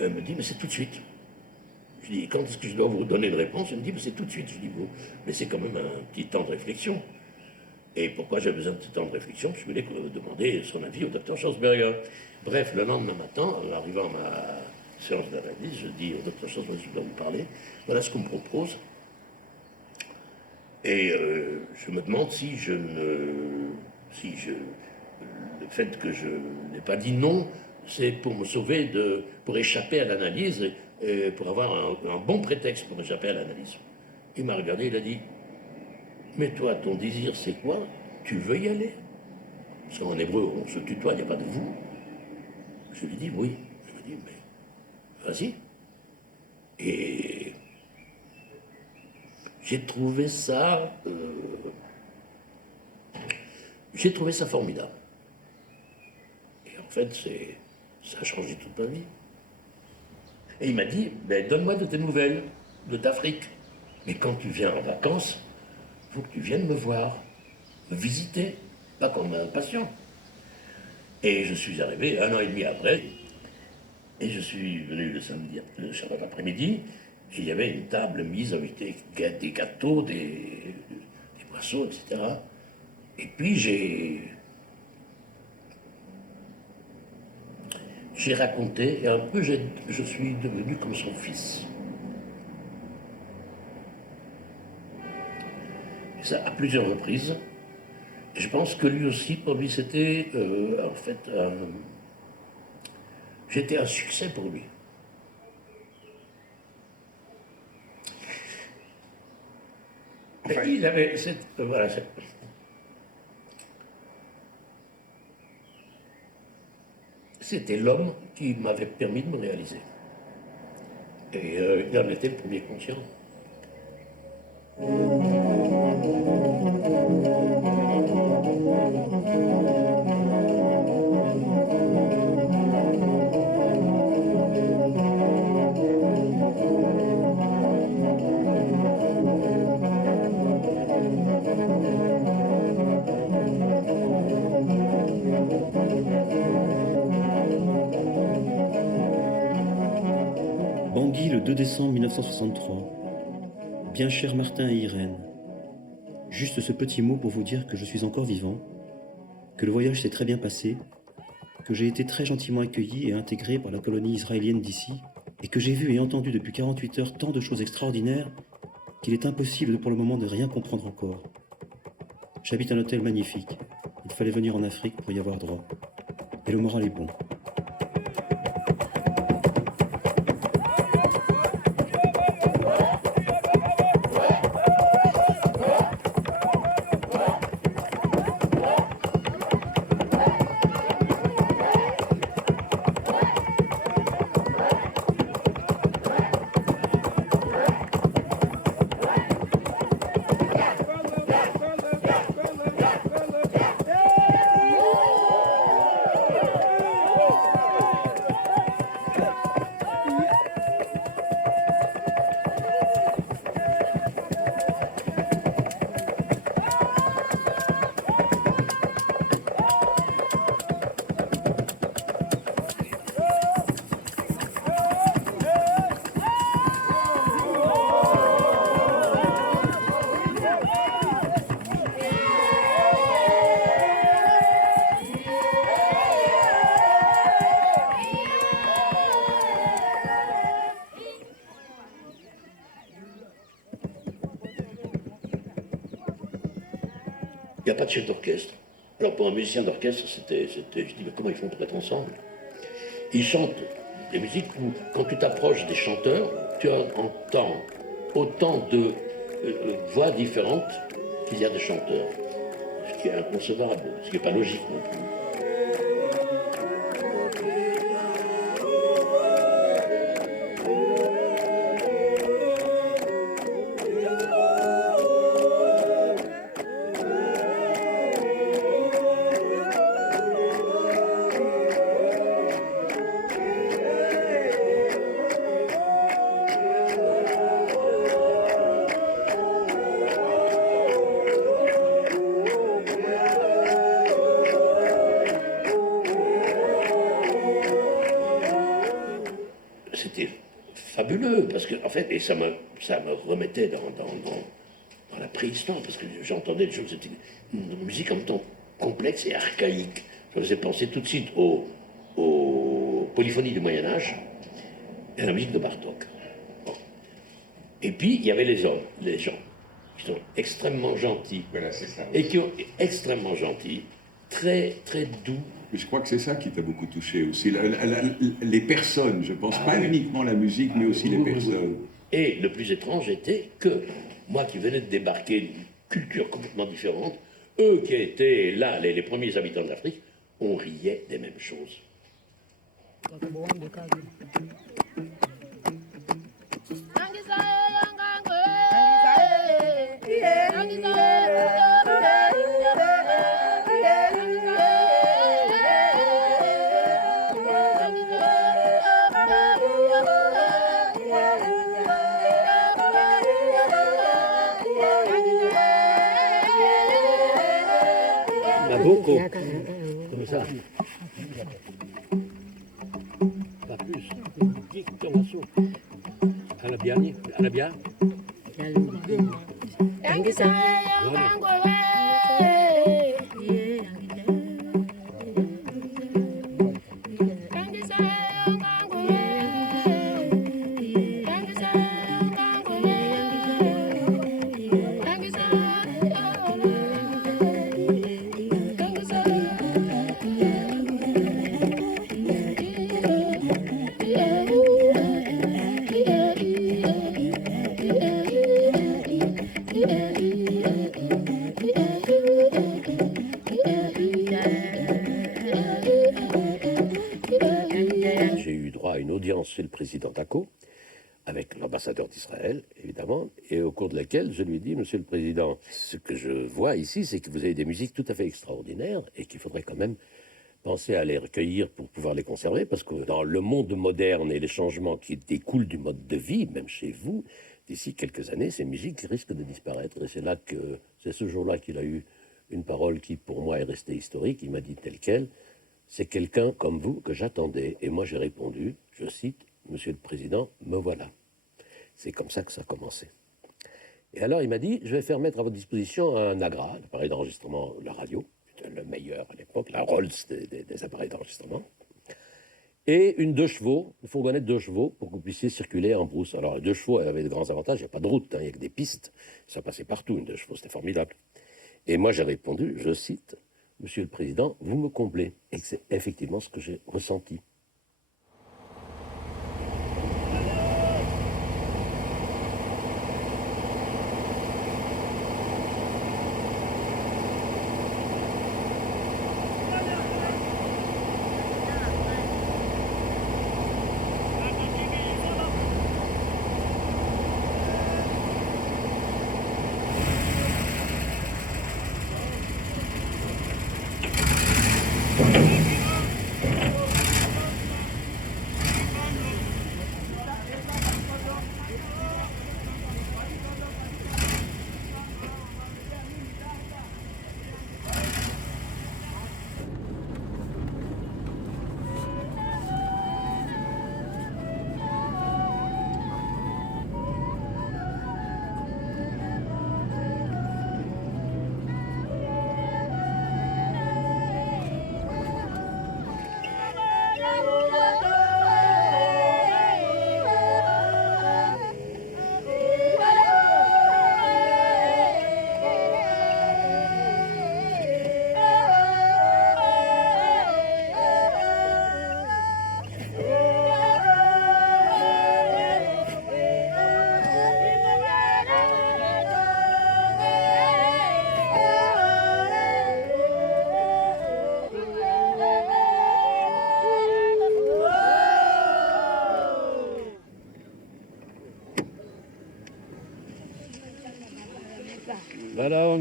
Elle me dit, mais c'est tout de suite. Je dis, quand est-ce que je dois vous donner une réponse? Elle me dit, mais c'est tout de suite. Je dis, vous, mais c'est quand même un petit temps de réflexion. Et pourquoi j'ai besoin de ce temps de réflexion? Je voulais demander son avis au docteur Schosberger. Bref, le lendemain matin, en arrivant à ma séance d'analyse, je dis au docteur Schosberger, je dois vous parler, voilà ce qu'on me propose. Et je me demande si le fait que je n'ai pas dit non, c'est pour me sauver, pour échapper à l'analyse, et pour avoir un bon prétexte pour échapper à l'analyse. Il m'a regardé, il a dit, mais toi, ton désir, c'est quoi? Tu veux y aller? Parce qu'en hébreu, on se tutoie, il n'y a pas de vous. Je lui dis oui. Il m'a dit, mais vas-y. Et j'ai trouvé ça formidable. Et en fait, ça a changé toute ma vie. Et il m'a dit, ben, donne-moi de tes nouvelles, de d'Afrique. Mais quand tu viens en vacances, il faut que tu viennes me voir, me visiter, pas comme un patient. Et je suis arrivé 1 an et demi après, et je suis venu le Shabbat après-midi, et il y avait une table mise avec des gâteaux, des boissons, etc. Et puis j'ai raconté, et un peu je suis devenu comme son fils. Et ça à plusieurs reprises. Et je pense que lui aussi, pour lui, c'était en fait, j'étais un succès pour lui. Enfin, il avait voilà, c'était l'homme qui m'avait permis de me réaliser. Et il en était le premier conscient. Bangui, le 2 décembre 1963. Bien cher Martin et Irène, juste ce petit mot pour vous dire que je suis encore vivant, que le voyage s'est très bien passé, que j'ai été très gentiment accueilli et intégré par la colonie israélienne d'ici, et que j'ai vu et entendu depuis 48 heures tant de choses extraordinaires qu'il est impossible pour le moment de rien comprendre encore. J'habite un hôtel magnifique. Il fallait venir en Afrique pour y avoir droit. Et le moral est bon. Il n'y a pas de chef d'orchestre. Alors pour un musicien d'orchestre, je dis, mais comment ils font pour être ensemble? Ils chantent des musiques où, quand tu t'approches des chanteurs, tu entends autant de voix différentes qu'il y a de chanteurs. Ce qui est inconcevable, ce qui n'est pas logique non plus. C'était fabuleux, parce que, en fait, et ça me remettait dans la préhistoire, parce que j'entendais des choses, c'était une musique en même temps complexe et archaïque. Ça me faisait penser tout de suite aux polyphonies du Moyen-Âge et à la musique de Bartók. Bon. Et puis, il y avait les hommes, les gens, qui sont extrêmement gentils, Voilà, c'est ça. et qui ont extrêmement gentils, très, très doux. Mais je crois que c'est ça qui t'a beaucoup touché aussi. Les personnes, je pense, pas uniquement la musique, mais aussi les personnes. Et le plus étrange était que moi qui venais de débarquer d'une culture complètement différente, eux qui étaient là, les premiers habitants de l'Afrique, on riait des mêmes choses. Beaucoup, comme ça. Pas plus. Arabia. audience chez le président Dako, avec l'ambassadeur d'Israël, évidemment, et au cours de laquelle je lui dis, Monsieur le Président, ce que je vois ici, c'est que vous avez des musiques tout à fait extraordinaires et qu'il faudrait quand même penser à les recueillir pour pouvoir les conserver, parce que dans le monde moderne et les changements qui découlent du mode de vie, même chez vous, d'ici quelques années, ces musiques risquent de disparaître. Et c'est ce jour-là qu'il a eu une parole qui, pour moi, est restée historique. Il m'a dit tel quel, c'est quelqu'un comme vous que j'attendais. Et moi, j'ai répondu, je cite, Monsieur le Président, me voilà. C'est comme ça que ça a commencé. Et alors, il m'a dit, je vais faire mettre à votre disposition un Agra, un appareil d'enregistrement, la radio, c'était le meilleur à l'époque, la Rolls des appareils d'enregistrement, et une 2 chevaux, une fourgonnette 2 chevaux, pour que vous puissiez circuler en brousse. Alors, les 2 chevaux avaient de grands avantages, il n'y a pas de route, il n'y a que des pistes, ça passait partout, une 2 chevaux, c'était formidable. Et moi, j'ai répondu, je cite, Monsieur le Président, vous me comblez. Et c'est effectivement ce que j'ai ressenti.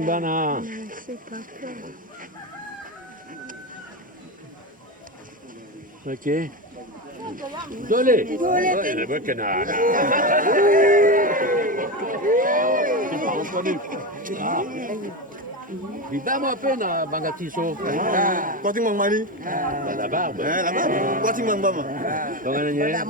Bana. C'est pas peur. Ok. Dole. Vediamo appena Bangatiso. Kuating Mang Mani. La barbe. La barbe. Kuating Mang Bama. Pangalannya?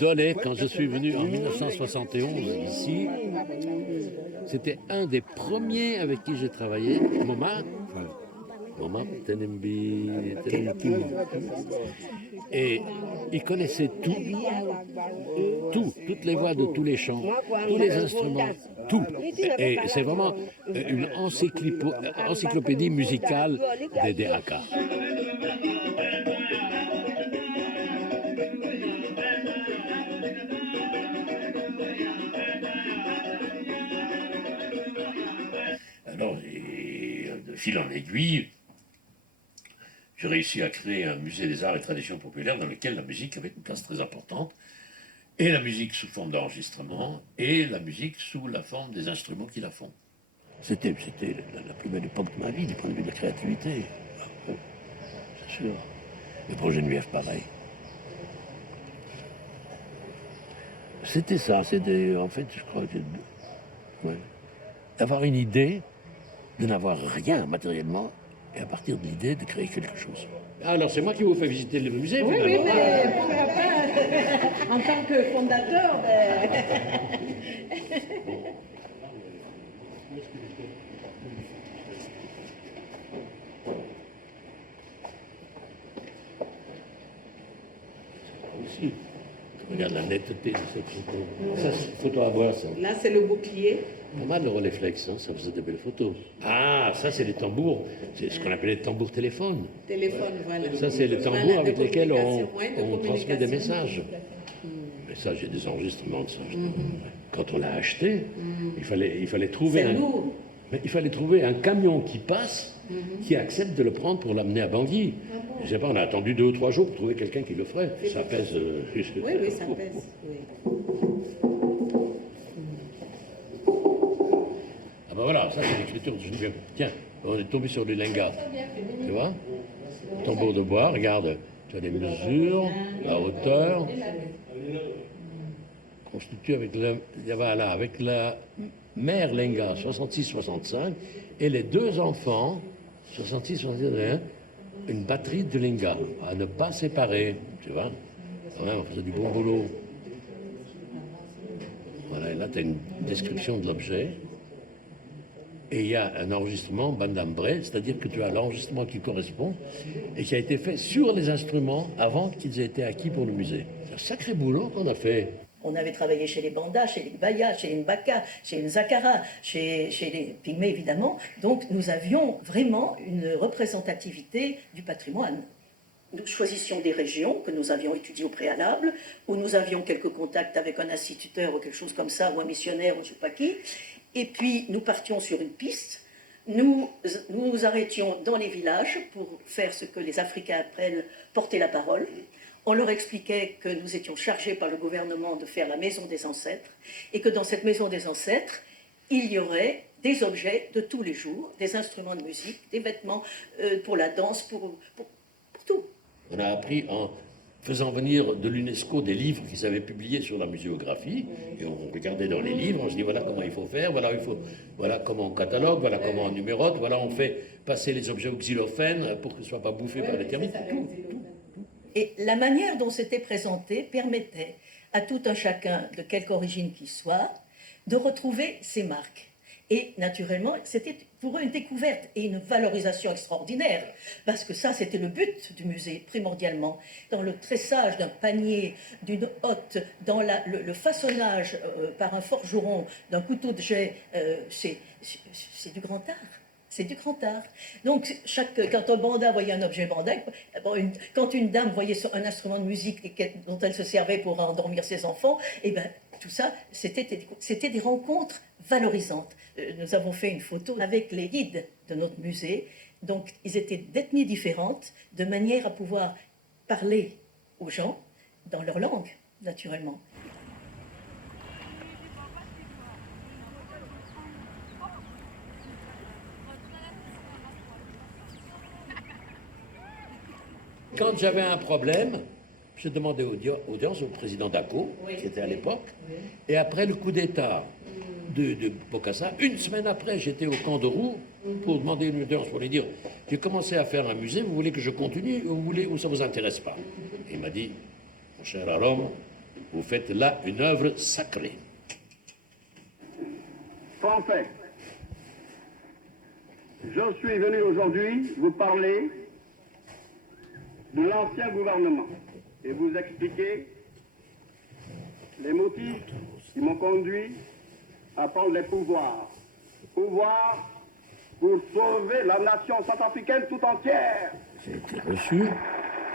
Dolé, quand je suis venu en 1971 ici, c'était un des premiers avec qui j'ai travaillé, Moma Tenembi, et il connaissait toutes les voix de tous les chants, tous les instruments, tout. Et c'est vraiment une encyclopédie musicale des DAK. Alors, de fil en aiguille, j'ai réussi à créer un musée des arts et traditions populaires dans lequel la musique avait une place très importante, et la musique sous forme d'enregistrement, et la musique sous la forme des instruments qui la font. C'était la plus belle époque de ma vie, du point de vue de la créativité. C'est sûr. Et pour Geneviève, pareil. C'était ça, c'était, en fait, je crois que... Ouais. D'avoir une idée, de n'avoir rien matériellement, et à partir de l'idée de créer quelque chose. Alors c'est moi qui vous fais visiter le musée, Oui, finalement. mais pourquoi pas, en tant que fondateur, Aussi. Regarde la netteté de cette photo. Ça, c'est une photo à voir, ça. Là, c'est le bouclier. Pas mal le Rolleiflex, hein, ça faisait de belles photos. Ah, ça c'est les tambours, c'est ce qu'on appelait les tambours téléphones. Téléphone, voilà. Ça c'est les tambours Voilà, avec de lesquels communication, ouais, de on transmet des communication. messages. Mais ça, j'ai des enregistrements de ça. Quand on l'a acheté, il fallait trouver C'est lourd. mais il fallait trouver un camion qui passe, qui accepte de le prendre pour l'amener à Bangui. Je sais pas, on a attendu 2 ou 3 jours pour trouver quelqu'un qui le ferait. Ça pèse... Oui, ça pèse, oui. Ah ben voilà, ça c'est l'écriture de Geneviève. Tiens, on est tombé sur le lenga. Tu vois? Tambour de bois, regarde. Tu as des mesures, la hauteur. Constitué avec la mère lenga 66-65 et les 2 enfants 66-61, une batterie de lenga à ne pas séparer. Tu vois? Quand même, on faisait du bon boulot. Voilà, et là tu as une description de l'objet. Et il y a un enregistrement bandambré, c'est-à-dire que tu as l'enregistrement qui correspond et qui a été fait sur les instruments avant qu'ils aient été acquis pour le musée. C'est un sacré boulot qu'on a fait. On avait travaillé chez les Bandas, chez les Gbaya, chez les Mbaka, chez les Nzakara, chez les Pygmées évidemment. Donc nous avions vraiment une représentativité du patrimoine. Nous choisissions des régions que nous avions étudiées au préalable, où nous avions quelques contacts avec un instituteur ou quelque chose comme ça, ou un missionnaire, ou je ne sais pas qui. Et puis nous partions sur une piste, nous nous arrêtions dans les villages pour faire ce que les Africains appellent porter la parole. On leur expliquait que nous étions chargés par le gouvernement de faire la maison des ancêtres et que dans cette maison des ancêtres, il y aurait des objets de tous les jours, des instruments de musique, des vêtements pour la danse, pour tout. On a appris en faisant venir de l'UNESCO des livres qu'ils avaient publiés sur la muséographie, et on regardait dans les livres, on se dit voilà comment il faut faire, voilà comment on catalogue, voilà comment on numérote, voilà on fait passer les objets au xylophène pour qu'ils ne soient pas bouffés par les termites. Et la manière dont c'était présenté permettait à tout un chacun, de quelque origine qu'il soit, de retrouver ses marques. Et naturellement, c'était pour eux une découverte et une valorisation extraordinaire, parce que ça, c'était le but du musée, primordialement. Dans le tressage d'un panier, d'une hotte, dans le façonnage par un forgeron d'un couteau de jet, c'est du grand art. C'est du grand art. Donc, quand un banda voyait un objet banda, quand une dame voyait un instrument de musique dont elle se servait pour endormir ses enfants, et ben, tout ça, c'était des rencontres valorisantes. Nous avons fait une photo avec les guides de notre musée. Donc, ils étaient d'ethnies différentes, de manière à pouvoir parler aux gens dans leur langue, naturellement. Quand j'avais un problème, je demandais audience au président d'ACO, qui était à l'époque, et après le coup d'État de Bokassa, une semaine après, j'étais au camp de Roux pour demander une audience, pour lui dire j'ai commencé à faire un musée, vous voulez que je continue ou ça ne vous intéresse pas? Et il m'a dit mon cher Arom, vous faites là une œuvre sacrée. Français, je suis venu aujourd'hui vous parler de l'ancien gouvernement et vous expliquer les motifs qui m'ont conduit à prendre les pouvoirs. Pouvoir pour sauver la nation centrafricaine tout entière. J'ai été reçu,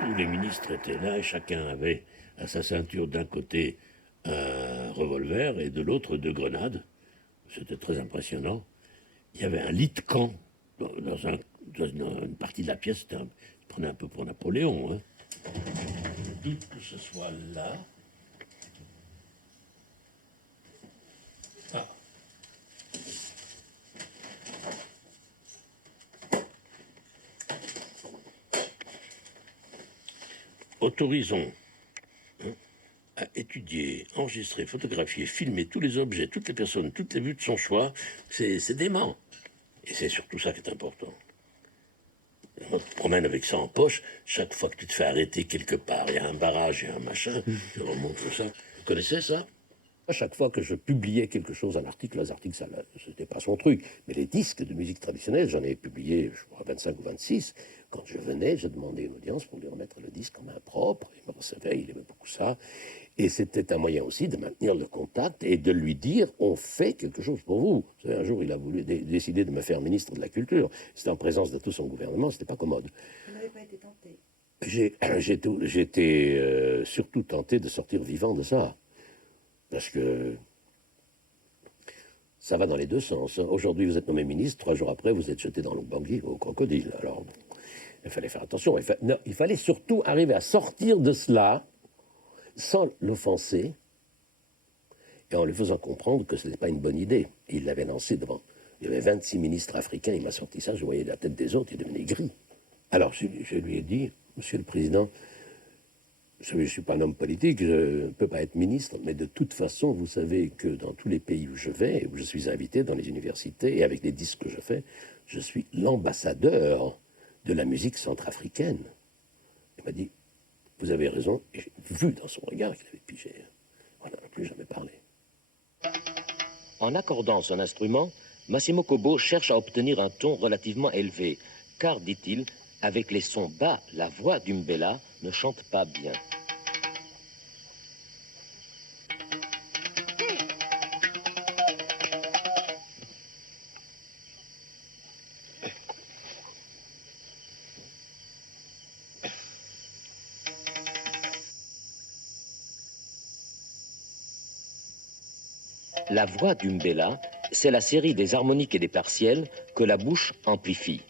tous les ministres étaient là et chacun avait à sa ceinture d'un côté un revolver et de l'autre 2 grenades. C'était très impressionnant. Il y avait un lit de camp dans une partie de la pièce, c'était Prenez un peu pour Napoléon. Hein. Je doute que ce soit là. Ah. Autorisons à étudier, enregistrer, photographier, filmer tous les objets, toutes les personnes, toutes les vues de son choix. C'est dément. Et c'est surtout ça qui est important. On te promène avec ça en poche, chaque fois que tu te fais arrêter quelque part, il y a un barrage, il y a un machin, tu remontes ça. Vous connaissez ça? À chaque fois que je publiais quelque chose, un article, ça, c'était pas son truc. Mais les disques de musique traditionnelle, j'en ai publié, je crois, 25 ou 26. Quand je venais, je demandais une audience pour lui remettre le disque en main propre. Il me recevait, il aimait beaucoup ça. Et c'était un moyen aussi de maintenir le contact et de lui dire, on fait quelque chose pour vous. Vous savez, un jour, il a voulu décider de me faire ministre de la Culture. C'était en présence de tout son gouvernement, c'était pas commode. Vous n'avez pas été tenté? J'étais surtout tenté de sortir vivant de ça. Parce que ça va dans les deux sens. Aujourd'hui, vous êtes nommé ministre, 3 jours après, vous êtes jeté dans le Bangui au crocodile. Alors, il fallait faire attention. Il fallait surtout arriver à sortir de cela sans l'offenser et en lui faisant comprendre que ce n'était pas une bonne idée. Il l'avait lancé devant. Il y avait 26 ministres africains, il m'a sorti ça, je voyais la tête des autres, il devenait gris. Alors, je lui ai dit, Monsieur le Président, je ne suis pas un homme politique, je ne peux pas être ministre, mais de toute façon, vous savez que dans tous les pays où je vais, où je suis invité, dans les universités, et avec les disques que je fais, je suis l'ambassadeur de la musique centrafricaine. Il m'a dit, vous avez raison, et j'ai vu dans son regard qu'il avait pigé. On n'en a plus jamais parlé. En accordant son instrument, Massimo Cobo cherche à obtenir un ton relativement élevé, car, dit-il, avec les sons bas, la voix d'Umbella ne chante pas bien. La voix d'Umbella, c'est la série des harmoniques et des partiels que la bouche amplifie.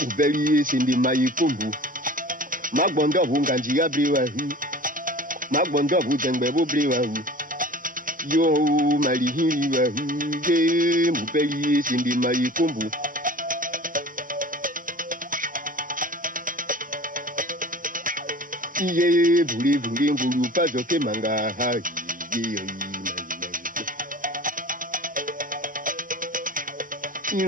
Ubeli sindi mayikumbu magbondo bu nganji abriwa hu magbondo bu dengbe bu briwa hu yo malihiri wa hu ge ubeli sindi mayikumbu iye buri buri ngulu pazoke manga ha ye Je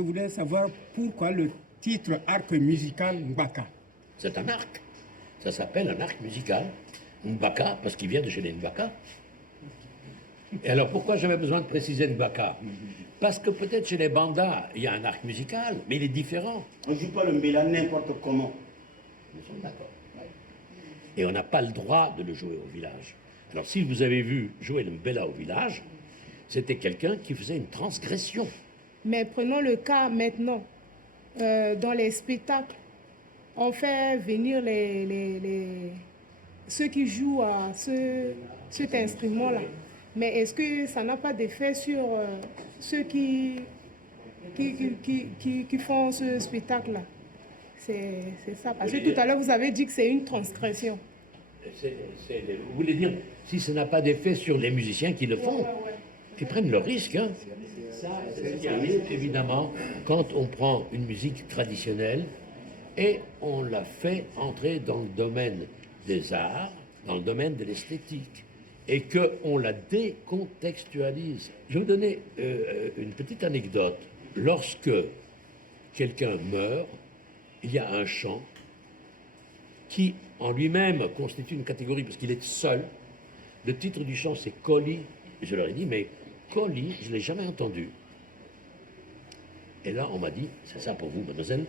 voulais savoir pourquoi le titre arc musical Mbaka. C'est un arc. Ça s'appelle un arc musical. Mbaka, parce qu'il vient de chez les Mbaka. Et alors pourquoi j'avais besoin de préciser Mbaka? Parce que peut-être chez les Bandas, il y a un arc musical, mais il est différent. On ne joue pas le mbela n'importe comment. Nous sommes d'accord. Et on n'a pas le droit de le jouer au village. Alors si vous avez vu jouer le mbela au village, c'était quelqu'un qui faisait une transgression. Mais prenons le cas maintenant. Dans les spectacles, on fait venir ceux qui jouent à cet instrument-là. Mais est-ce que ça n'a pas d'effet sur ceux qui font ce spectacle-là? C'est ça. Parce que tout à l'heure, vous avez dit que c'est une transgression. Vous voulez dire, si ça n'a pas d'effet sur les musiciens qui le font, qui prennent le risque. Hein. Ça, c'est ce qui arrive, évidemment, quand on prend une musique traditionnelle et on la fait entrer dans le domaine des arts, dans le domaine de l'esthétique, et qu'on la décontextualise. Je vais vous donner une petite anecdote. Lorsque quelqu'un meurt, il y a un chant qui, en lui-même, constitue une catégorie, parce qu'il est seul. Le titre du chant, c'est Coli. Je leur ai dit, mais Coli, je ne l'ai jamais entendu. Et là, on m'a dit, c'est ça pour vous, mademoiselle,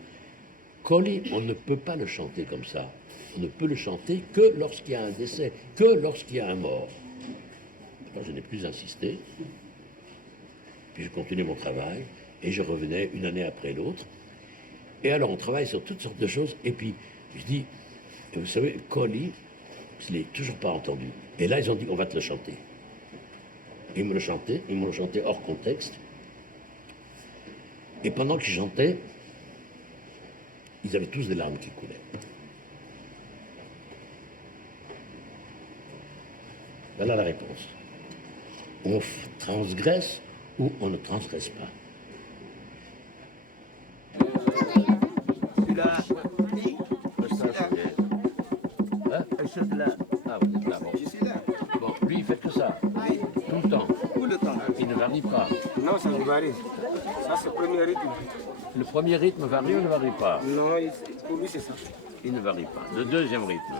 Coli, on ne peut pas le chanter comme ça. On ne peut le chanter que lorsqu'il y a un décès, que lorsqu'il y a un mort. pas, je n'ai plus insisté. Puis je continuais mon travail et je revenais une année après l'autre. Et alors on travaille sur toutes sortes de choses. Et puis je dis, vous savez, Colli, je ne l'ai toujours pas entendu. Et là ils ont dit, on va te le chanter. Ils me le chantaient hors contexte. Et pendant qu'ils chantaient, ils avaient tous des larmes qui coulaient. Voilà la réponse. On transgresse ou on ne transgresse pas. Celui-là, hein? Ah, vous êtes là, bon. Je suis là. Bon, lui, il fait que ça. Oui. Tout le temps. Tout le temps. Il ne varie pas. Non, ça ne varie. Ça, c'est le premier rythme. Le premier rythme varie ou ne varie pas? Non, pour lui, c'est ça. Il ne varie pas. Le deuxième rythme.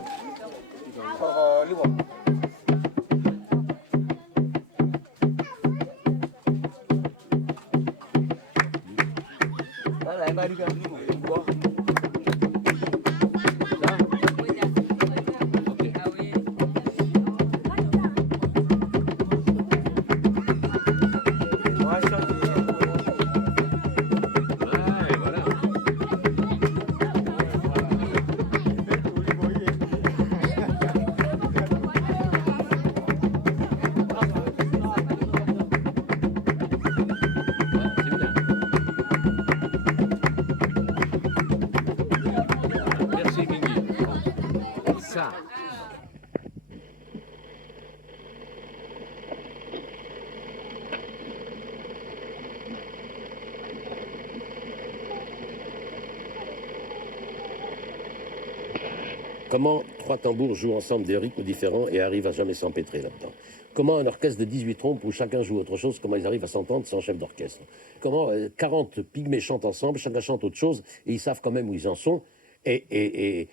Comment trois tambours jouent ensemble des rythmes différents et arrivent à jamais s'empêtrer là-dedans? Comment un orchestre de 18 trompes où chacun joue autre chose, comment ils arrivent à s'entendre sans chef d'orchestre? Comment 40 pygmées chantent ensemble, chacun chante autre chose et ils savent quand même où ils en sont et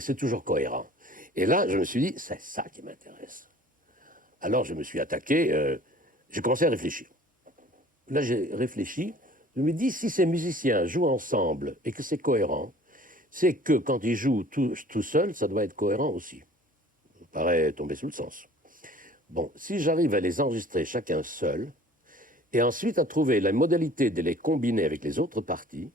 c'est toujours cohérent. Et là, je me suis dit, c'est ça qui m'intéresse. Alors je me suis attaqué, j'ai commencé à réfléchir. Là, j'ai réfléchi, je me dis, si ces musiciens jouent ensemble et que c'est cohérent, c'est que quand ils jouent tout seuls, ça doit être cohérent aussi. Ça paraît tomber sous le sens. Bon, si j'arrive à les enregistrer chacun seul, et ensuite à trouver la modalité de les combiner avec les autres parties,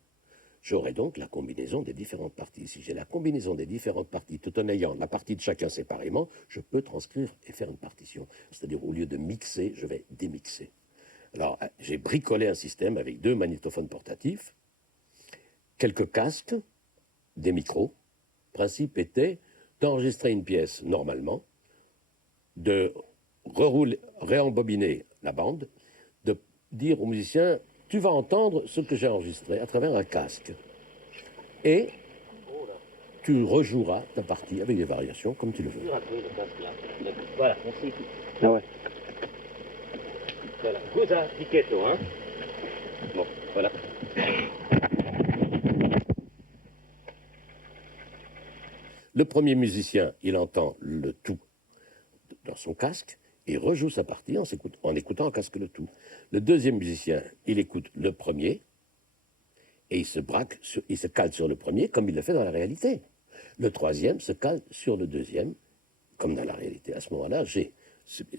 j'aurai donc la combinaison des différentes parties. Si j'ai la combinaison des différentes parties, tout en ayant la partie de chacun séparément, je peux transcrire et faire une partition. C'est-à-dire, au lieu de mixer, je vais démixer. Alors, j'ai bricolé un système avec 2 magnétophones portatifs, quelques casques, des micros. Le principe était d'enregistrer une pièce normalement, de réembobiner la bande, de dire au musicien, tu vas entendre ce que j'ai enregistré à travers un casque. Et tu rejoueras ta partie avec des variations comme tu le veux. Voilà, merci. Ah ouais. Voilà, cosa pichetto, hein. Bon, voilà. Le premier musicien, il entend le tout dans son casque et rejoue sa partie en écoutant en casque le tout. Le deuxième musicien, il écoute le premier et il se cale sur le premier comme il le fait dans la réalité. Le troisième se cale sur le deuxième comme dans la réalité. À ce moment-là, j'ai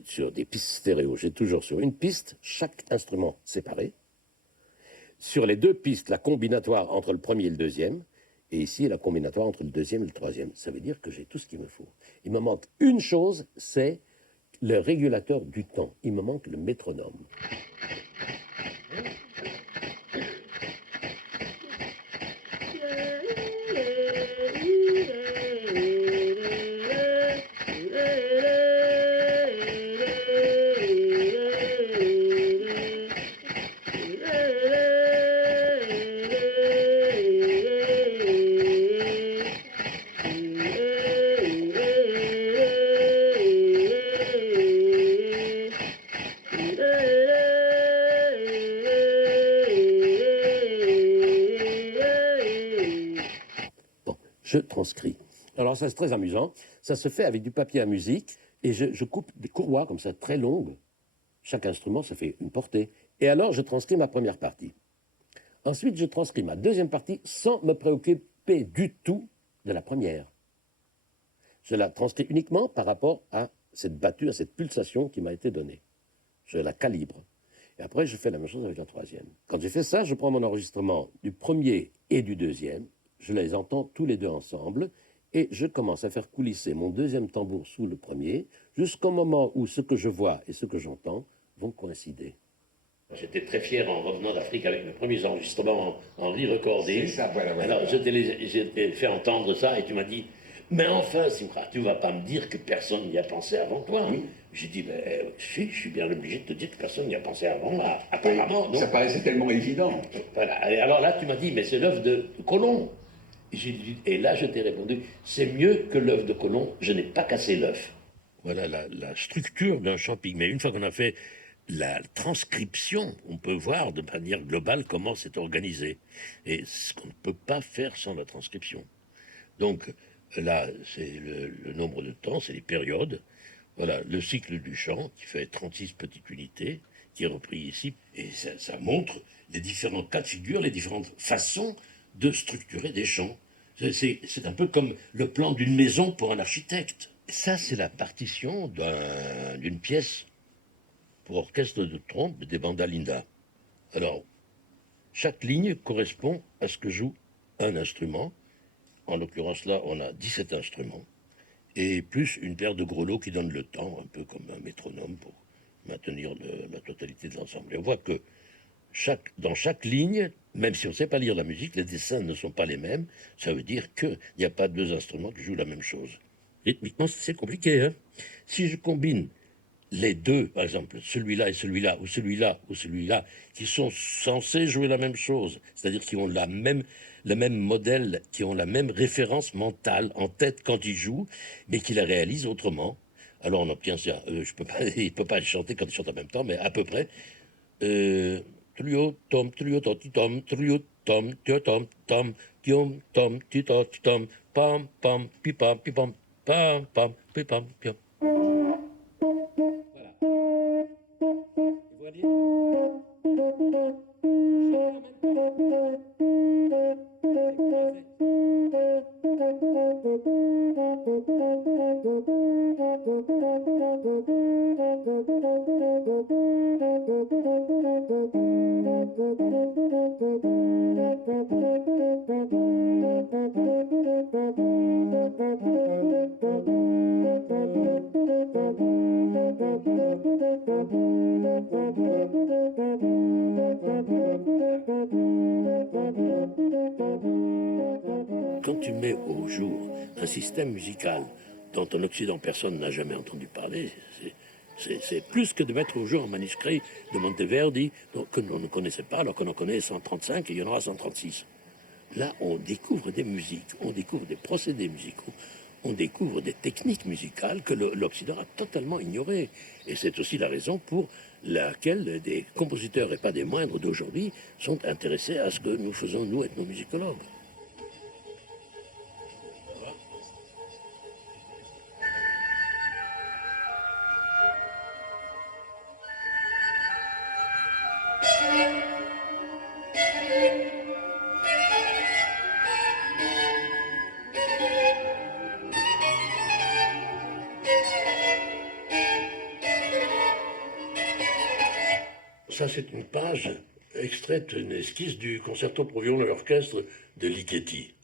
sur des pistes stéréo, j'ai toujours sur une piste chaque instrument séparé. Sur les 2 pistes, la combinatoire entre le premier et le deuxième. Et ici, la combinatoire entre le deuxième et le troisième. Ça veut dire que j'ai tout ce qu'il me faut. Il me manque une chose, c'est le régulateur du temps. Il me manque le métronome. Je transcris. Alors ça, c'est très amusant. Ça se fait avec du papier à musique et je coupe des courroies comme ça, très longues. Chaque instrument, ça fait une portée. Et alors, je transcris ma première partie. Ensuite, je transcris ma deuxième partie sans me préoccuper du tout de la première. Je la transcris uniquement par rapport à cette battue, à cette pulsation qui m'a été donnée. Je la calibre. Et après, je fais la même chose avec la troisième. Quand j'ai fait ça, je prends mon enregistrement du premier et du deuxième, je les entends tous les deux ensemble, et je commence à faire coulisser mon deuxième tambour sous le premier, jusqu'au moment où ce que je vois et ce que j'entends vont coïncider. J'étais très fier en revenant d'Afrique avec mes premiers enregistrements en re-recording. C'est ça, voilà. Alors, je t'ai fait entendre ça et tu m'as dit, mais enfin, Simcha, tu ne vas pas me dire que personne n'y a pensé avant toi. Hein. J'ai dit, ben, si, je suis bien obligé de te dire que personne n'y a pensé avant, apparemment. Ça paraissait tellement évident. Voilà. Et alors là, tu m'as dit, mais c'est l'œuvre de Colomb. Et là, je t'ai répondu, c'est mieux que l'œuvre de Colomb, je n'ai pas cassé l'œuf. Voilà la structure d'un chant pygmée. Une fois qu'on a fait la transcription, on peut voir de manière globale comment c'est organisé. Et ce qu'on ne peut pas faire sans la transcription. Donc là, c'est le nombre de temps, c'est les périodes. Voilà, le cycle du chant, qui fait 36 petites unités, qui est repris ici. Et ça montre les différents cas de figure, les différentes façons de structurer des chants. C'est un peu comme le plan d'une maison pour un architecte. Ça, c'est la partition d'une pièce pour orchestre de trompe des bandas Linda. Alors, chaque ligne correspond à ce que joue un instrument. En l'occurrence, là, on a 17 instruments. Et plus une paire de grelots qui donnent le temps, un peu comme un métronome pour maintenir la totalité de l'ensemble. Et on voit que dans chaque ligne, même si on ne sait pas lire la musique, les dessins ne sont pas les mêmes. Ça veut dire qu'il n'y a pas deux instruments qui jouent la même chose. Rythmiquement, c'est compliqué. Hein. Si je combine les deux, par exemple, celui-là et celui-là, ou celui-là ou celui-là, qui sont censés jouer la même chose, c'est-à-dire qui ont le même modèle, qui ont la même référence mentale en tête quand ils jouent, mais qui la réalisent autrement. Alors on obtient ça. Il ne peut pas chanter quand ils chantent en même temps, mais à peu près. Trio, tom, trio, tom, trio, tom, tom, tom, tiom, tom, tito, tom, pam, pam, pipam, pipam, pam, pam, pipam, pipam. Quand tu mets au jour un système musical dont en Occident personne n'a jamais entendu parler, c'est plus que de mettre au jour un manuscrit de Monteverdi que l'on ne connaissait pas, alors qu'on en connaît 135 et il y en aura 136. Là, on découvre des musiques, on découvre des procédés musicaux, on découvre des techniques musicales que l'Occident a totalement ignorées. Et c'est aussi la raison pour laquelle des compositeurs, et pas des moindres d'aujourd'hui, sont intéressés à ce que nous faisons, nous, ethnomusicologues. Ça, c'est une page extraite d'une esquisse du concerto pour violon et orchestre de Ligeti.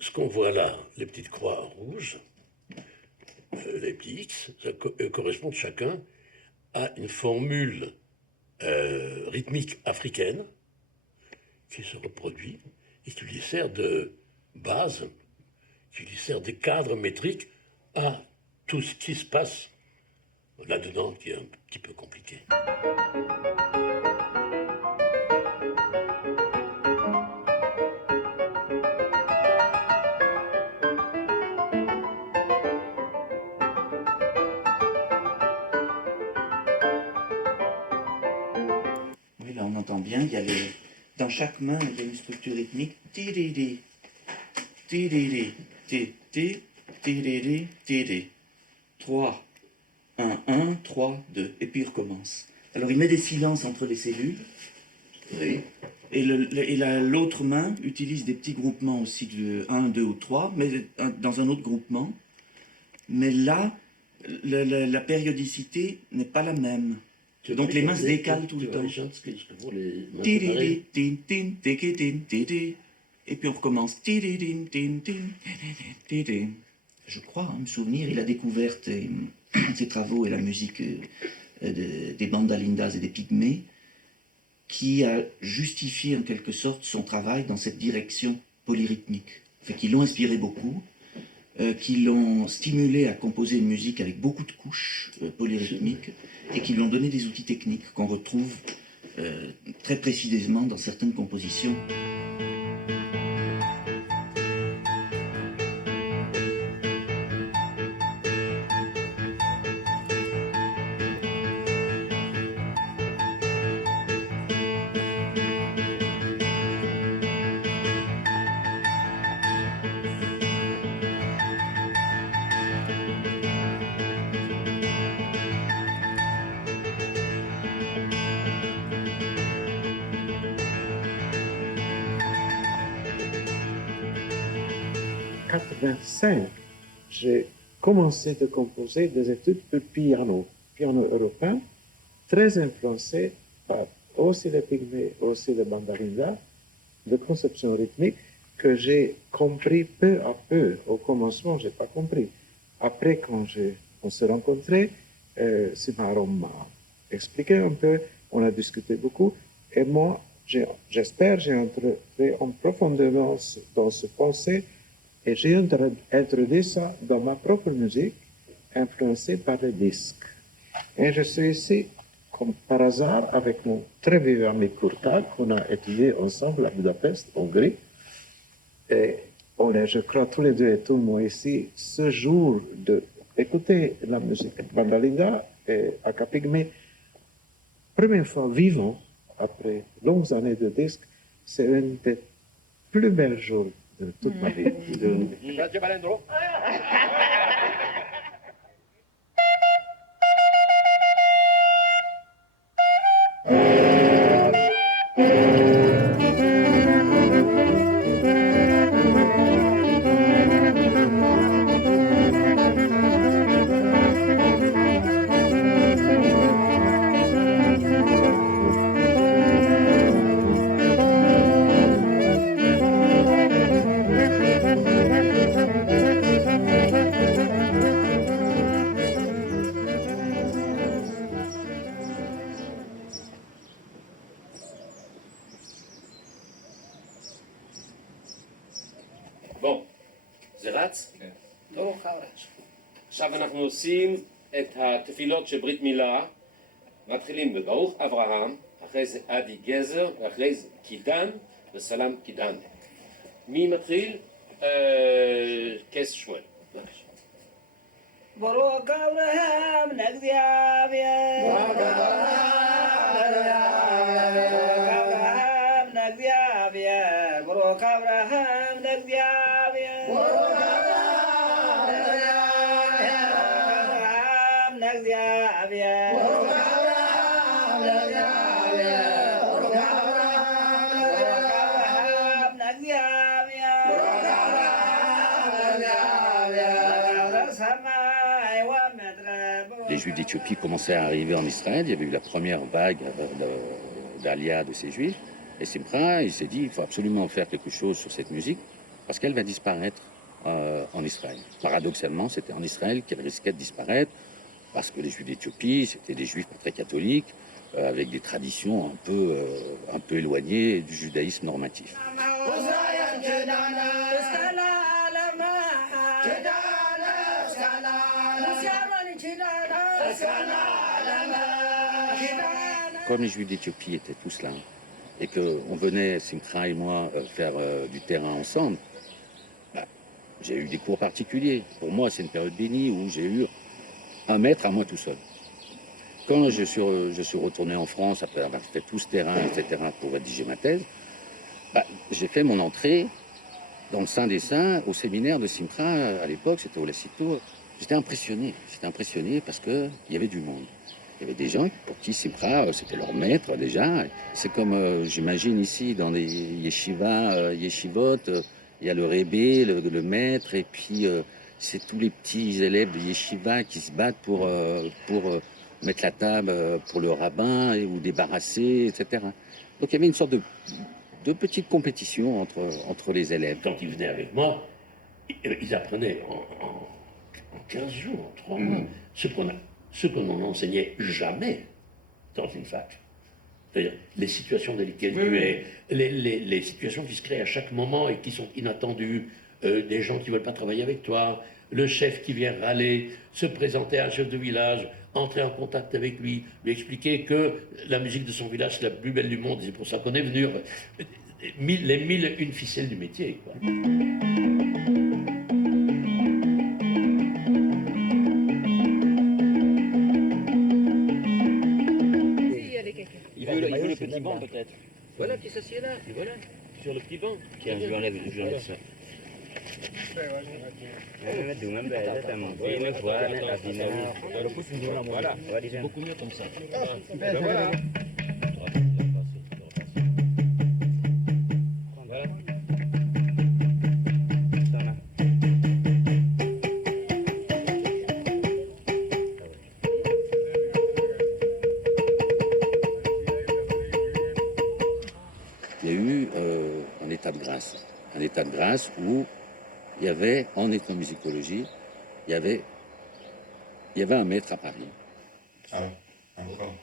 Ce qu'on voit là, les petites croix rouges, les petits X, ça correspondent chacun à une formule rythmique africaine qui se reproduit et qui lui sert de base, qui lui sert de cadre métrique à tout ce qui se passe là-dedans, qui est un petit peu compliqué. Oui, là on entend bien, il y a dans chaque main, il y a une structure rythmique. Ti-ri-ri, ti-ri-ri, ti-ti, ti-ri-ri, ti-ri. 3, 1, 1, 3, 2. Et puis il recommence. Alors il met des silences entre les cellules. Oui. Et l'autre main utilise des petits groupements aussi de 1, 2 ou 3, mais dans un autre groupement. Mais là, la périodicité n'est pas la même. Donc les mains se décalent tout le temps. Et puis on recommence. Je crois, me souvenir, il a découvert ses travaux et la musique des bandalindas et des pygmées, qui a justifié en quelque sorte son travail dans cette direction polyrythmique. Enfin, qui l'ont inspiré beaucoup, qui l'ont stimulé à composer une musique avec beaucoup de couches polyrythmiques et qui lui ont donné des outils techniques qu'on retrouve très précisément dans certaines compositions. En 1985, j'ai commencé de composer des études de piano européen, très influencé par aussi les pygmées, aussi les bandarindas, de conception rythmique que j'ai compris peu à peu. Au commencement, je n'ai pas compris. Après, quand on s'est rencontrés, Cimarron m'a expliqué un peu, on a discuté beaucoup, et moi, j'espère, j'ai entré en profondeur dans ce pensée, et j'ai introduit ça dans ma propre musique, influencée par les disques. Et je suis ici, comme par hasard, avec mon très vieux ami Kurtak, qu'on a étudié ensemble à Budapest, Hongrie. Et on est, je crois, tous les deux et tout le monde ici, ce jour d'écouter la musique Bandalinda et Akapygmé, première fois vivant, après longues années de disques, c'est un des plus bels jours de toute ma vie. Grazie Balendro. טוב, עכשיו אנחנו עושים את התפילות של ברית מילה, מתחילים בברוך אברהם, אחרי זה אדי גזר, ואחרי זה קידן וסלם קידן. מי מתחיל? קייס שמואל. ברוך אברהם נגזיאביה ברוך אברהם נגזיאביה ברוך אברהם נגזיאביה ברוך אברהם נגזיאביה ברוך אברהם נגזיאביה ברוך אברהם נגזיאביה ברוך אברהם Les Juifs d'Éthiopie commençaient à arriver en Israël. Il y avait eu la première vague d'Alia de ces Juifs. Et Simcha, il s'est dit, il faut absolument faire quelque chose sur cette musique parce qu'elle va disparaître en Israël. Paradoxalement, c'était en Israël qu'elle risquait de disparaître parce que les Juifs d'Éthiopie, c'était des Juifs pas très catholiques, avec des traditions un peu éloignées du judaïsme normatif. Comme les Juifs d'Éthiopie étaient tous là, et qu'on venait, Simcha et moi, faire du terrain ensemble, j'ai eu des cours particuliers. Pour moi, c'est une période bénie où j'ai eu un maître à moi tout seul. Quand je suis retourné en France, après avoir fait tout ce terrain, etc., pour rédiger ma thèse, j'ai fait mon entrée dans le Saint des Saints, au séminaire de Simcha, à l'époque, c'était au Lacito. J'étais impressionné parce qu'il y avait du monde. Il y avait des gens pour qui Simcha, c'était leur maître déjà. C'est comme, j'imagine ici, dans les yeshivot, il y a le rébé, le maître, et puis c'est tous les petits élèves de yeshiva qui se battent pour mettre la table pour le rabbin ou débarrasser, etc. Donc il y avait une sorte de petite compétition entre les élèves. Quand ils venaient avec moi, ils apprenaient en 15 jours, en 3 mois, ce qu'on n'enseignait jamais dans une fac. C'est-à-dire les situations dans lesquelles tu es, les situations qui se créent à chaque moment et qui sont inattendues, des gens qui ne veulent pas travailler avec toi, le chef qui vient râler, se présenter à un chef de village, entrer en contact avec lui, lui expliquer que la musique de son village c'est la plus belle du monde, et c'est pour ça qu'on est venu, les 1001 ficelles du métier, quoi. Il veut le petit banc peut-être. Voilà qui s'assied là, et voilà, sur le petit banc. Tiens, je lui enlève ça. Voilà, beaucoup mieux comme ça. Voilà. Il y a eu un état de grâce où il y avait, en ethnomusicologie, il y avait un maître à Paris. Alors, encore.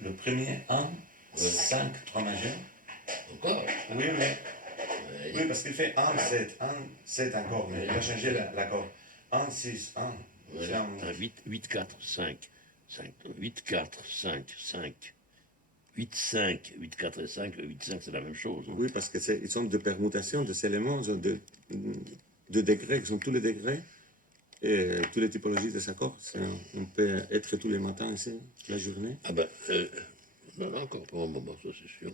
Le premier 1, 5, 3 majeur. Encore? Oui. Oui, parce qu'il fait 1, 7, 1, 7 encore, mais il a changé l'accord. 1, 6, 1. 8, 4, 5, 8, 4, 5, 5. 8, 5, 8, 4 et 5, le 8, 5, c'est la même chose. Oui, parce qu'ils sont de permutations, des éléments, de degrés, qui sont tous les degrés, et toutes les typologies des accords. On peut être tous les matins ici, la journée. Ah ben, non, encore pour un moment, ça c'est sûr.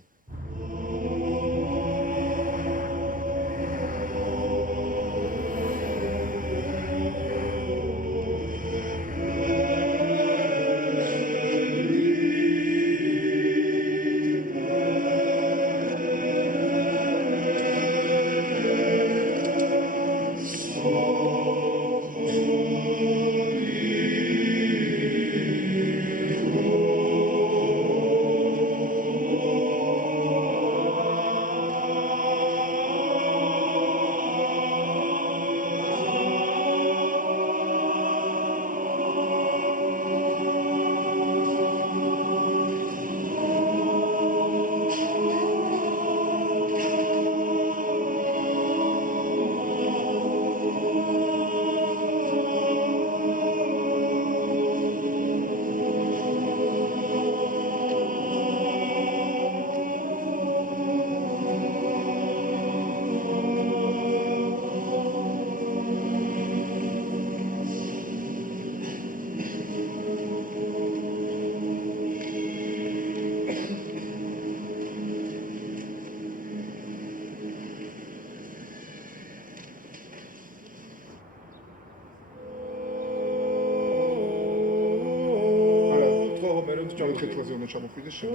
Trzeba pójdziesz się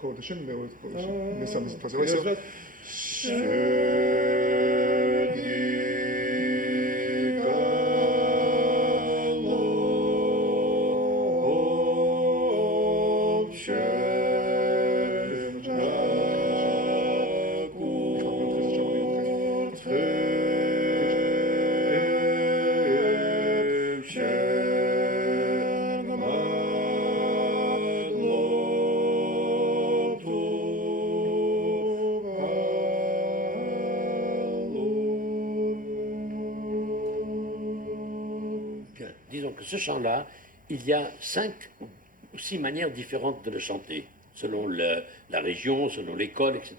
koło się nie sam Disons que ce chant-là, il y a 5 ou 6 manières différentes de le chanter, selon la région, selon l'école, etc.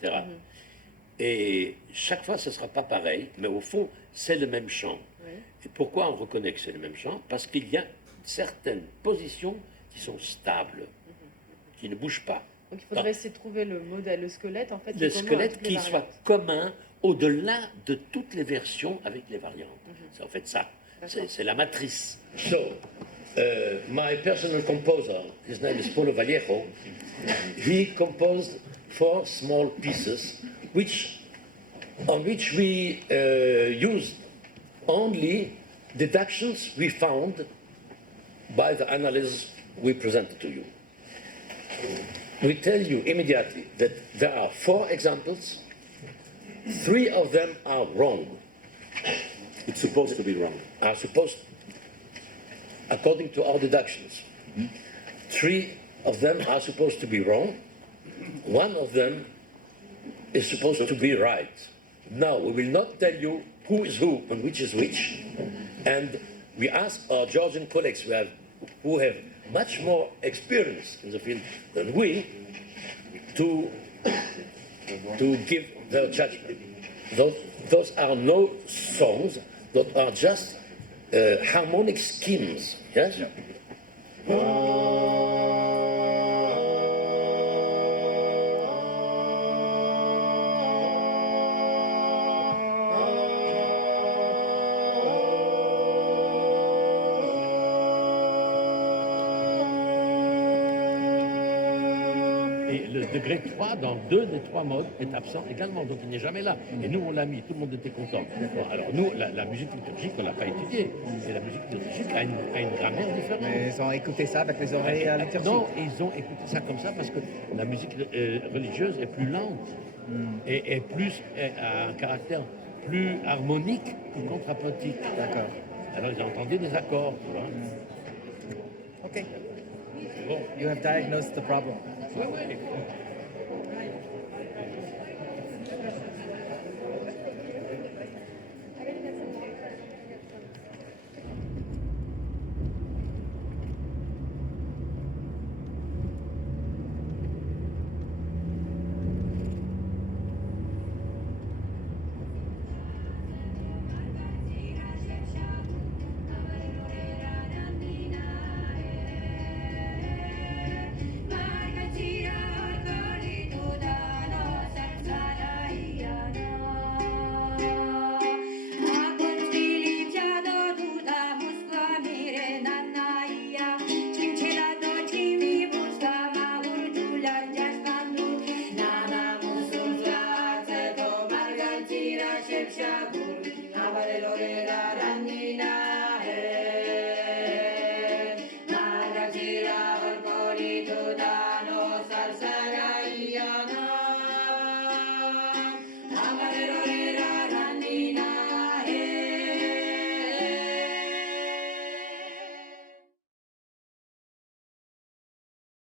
Et chaque fois, ce ne sera pas pareil, mais au fond, c'est le même chant. Et pourquoi on reconnaît que c'est le même chant? Parce qu'il y a certaines positions qui sont stables, qui ne bougent pas. Donc il faudrait essayer de trouver le modèle, le squelette en fait. Le squelette qui soit commun au-delà de toutes les versions avec les variantes. C'est en fait ça. C'est la matrice. So, my personal composer, his name is Paulo Vallejo, he composed 4 small pieces which on which we used only deductions we found by the analysis we presented to you. We tell you immediately that there are 4 examples, 3 of them are wrong. It's supposed to be wrong. Are supposed, according to our deductions. 3 of them are supposed to be wrong. 1 of them is supposed to be right. Now, we will not tell you who is who and which is which. And we ask our Georgian colleagues who have much more experience in the field than we to give their judgment. Those are no songs, those are just harmonic schemes, yes? Et le degré 3, dans 2 des 3 modes, est absent également, donc il n'est jamais là. Et nous, on l'a mis, tout le monde était content. Bon, alors nous, la musique liturgique, on ne l'a pas étudiée. Et la musique liturgique a une grammaire différente. Mais ils ont écouté ça avec les oreilles liturgiques. Non, ils ont écouté ça comme ça parce que la musique religieuse est plus lente et plus a un caractère plus harmonique que contrapuntique. D'accord. Alors ils ont entendu des accords, tu vois. Ok. Bon. You have diagnosed the problem. Ouais, ouais. Avare l'ore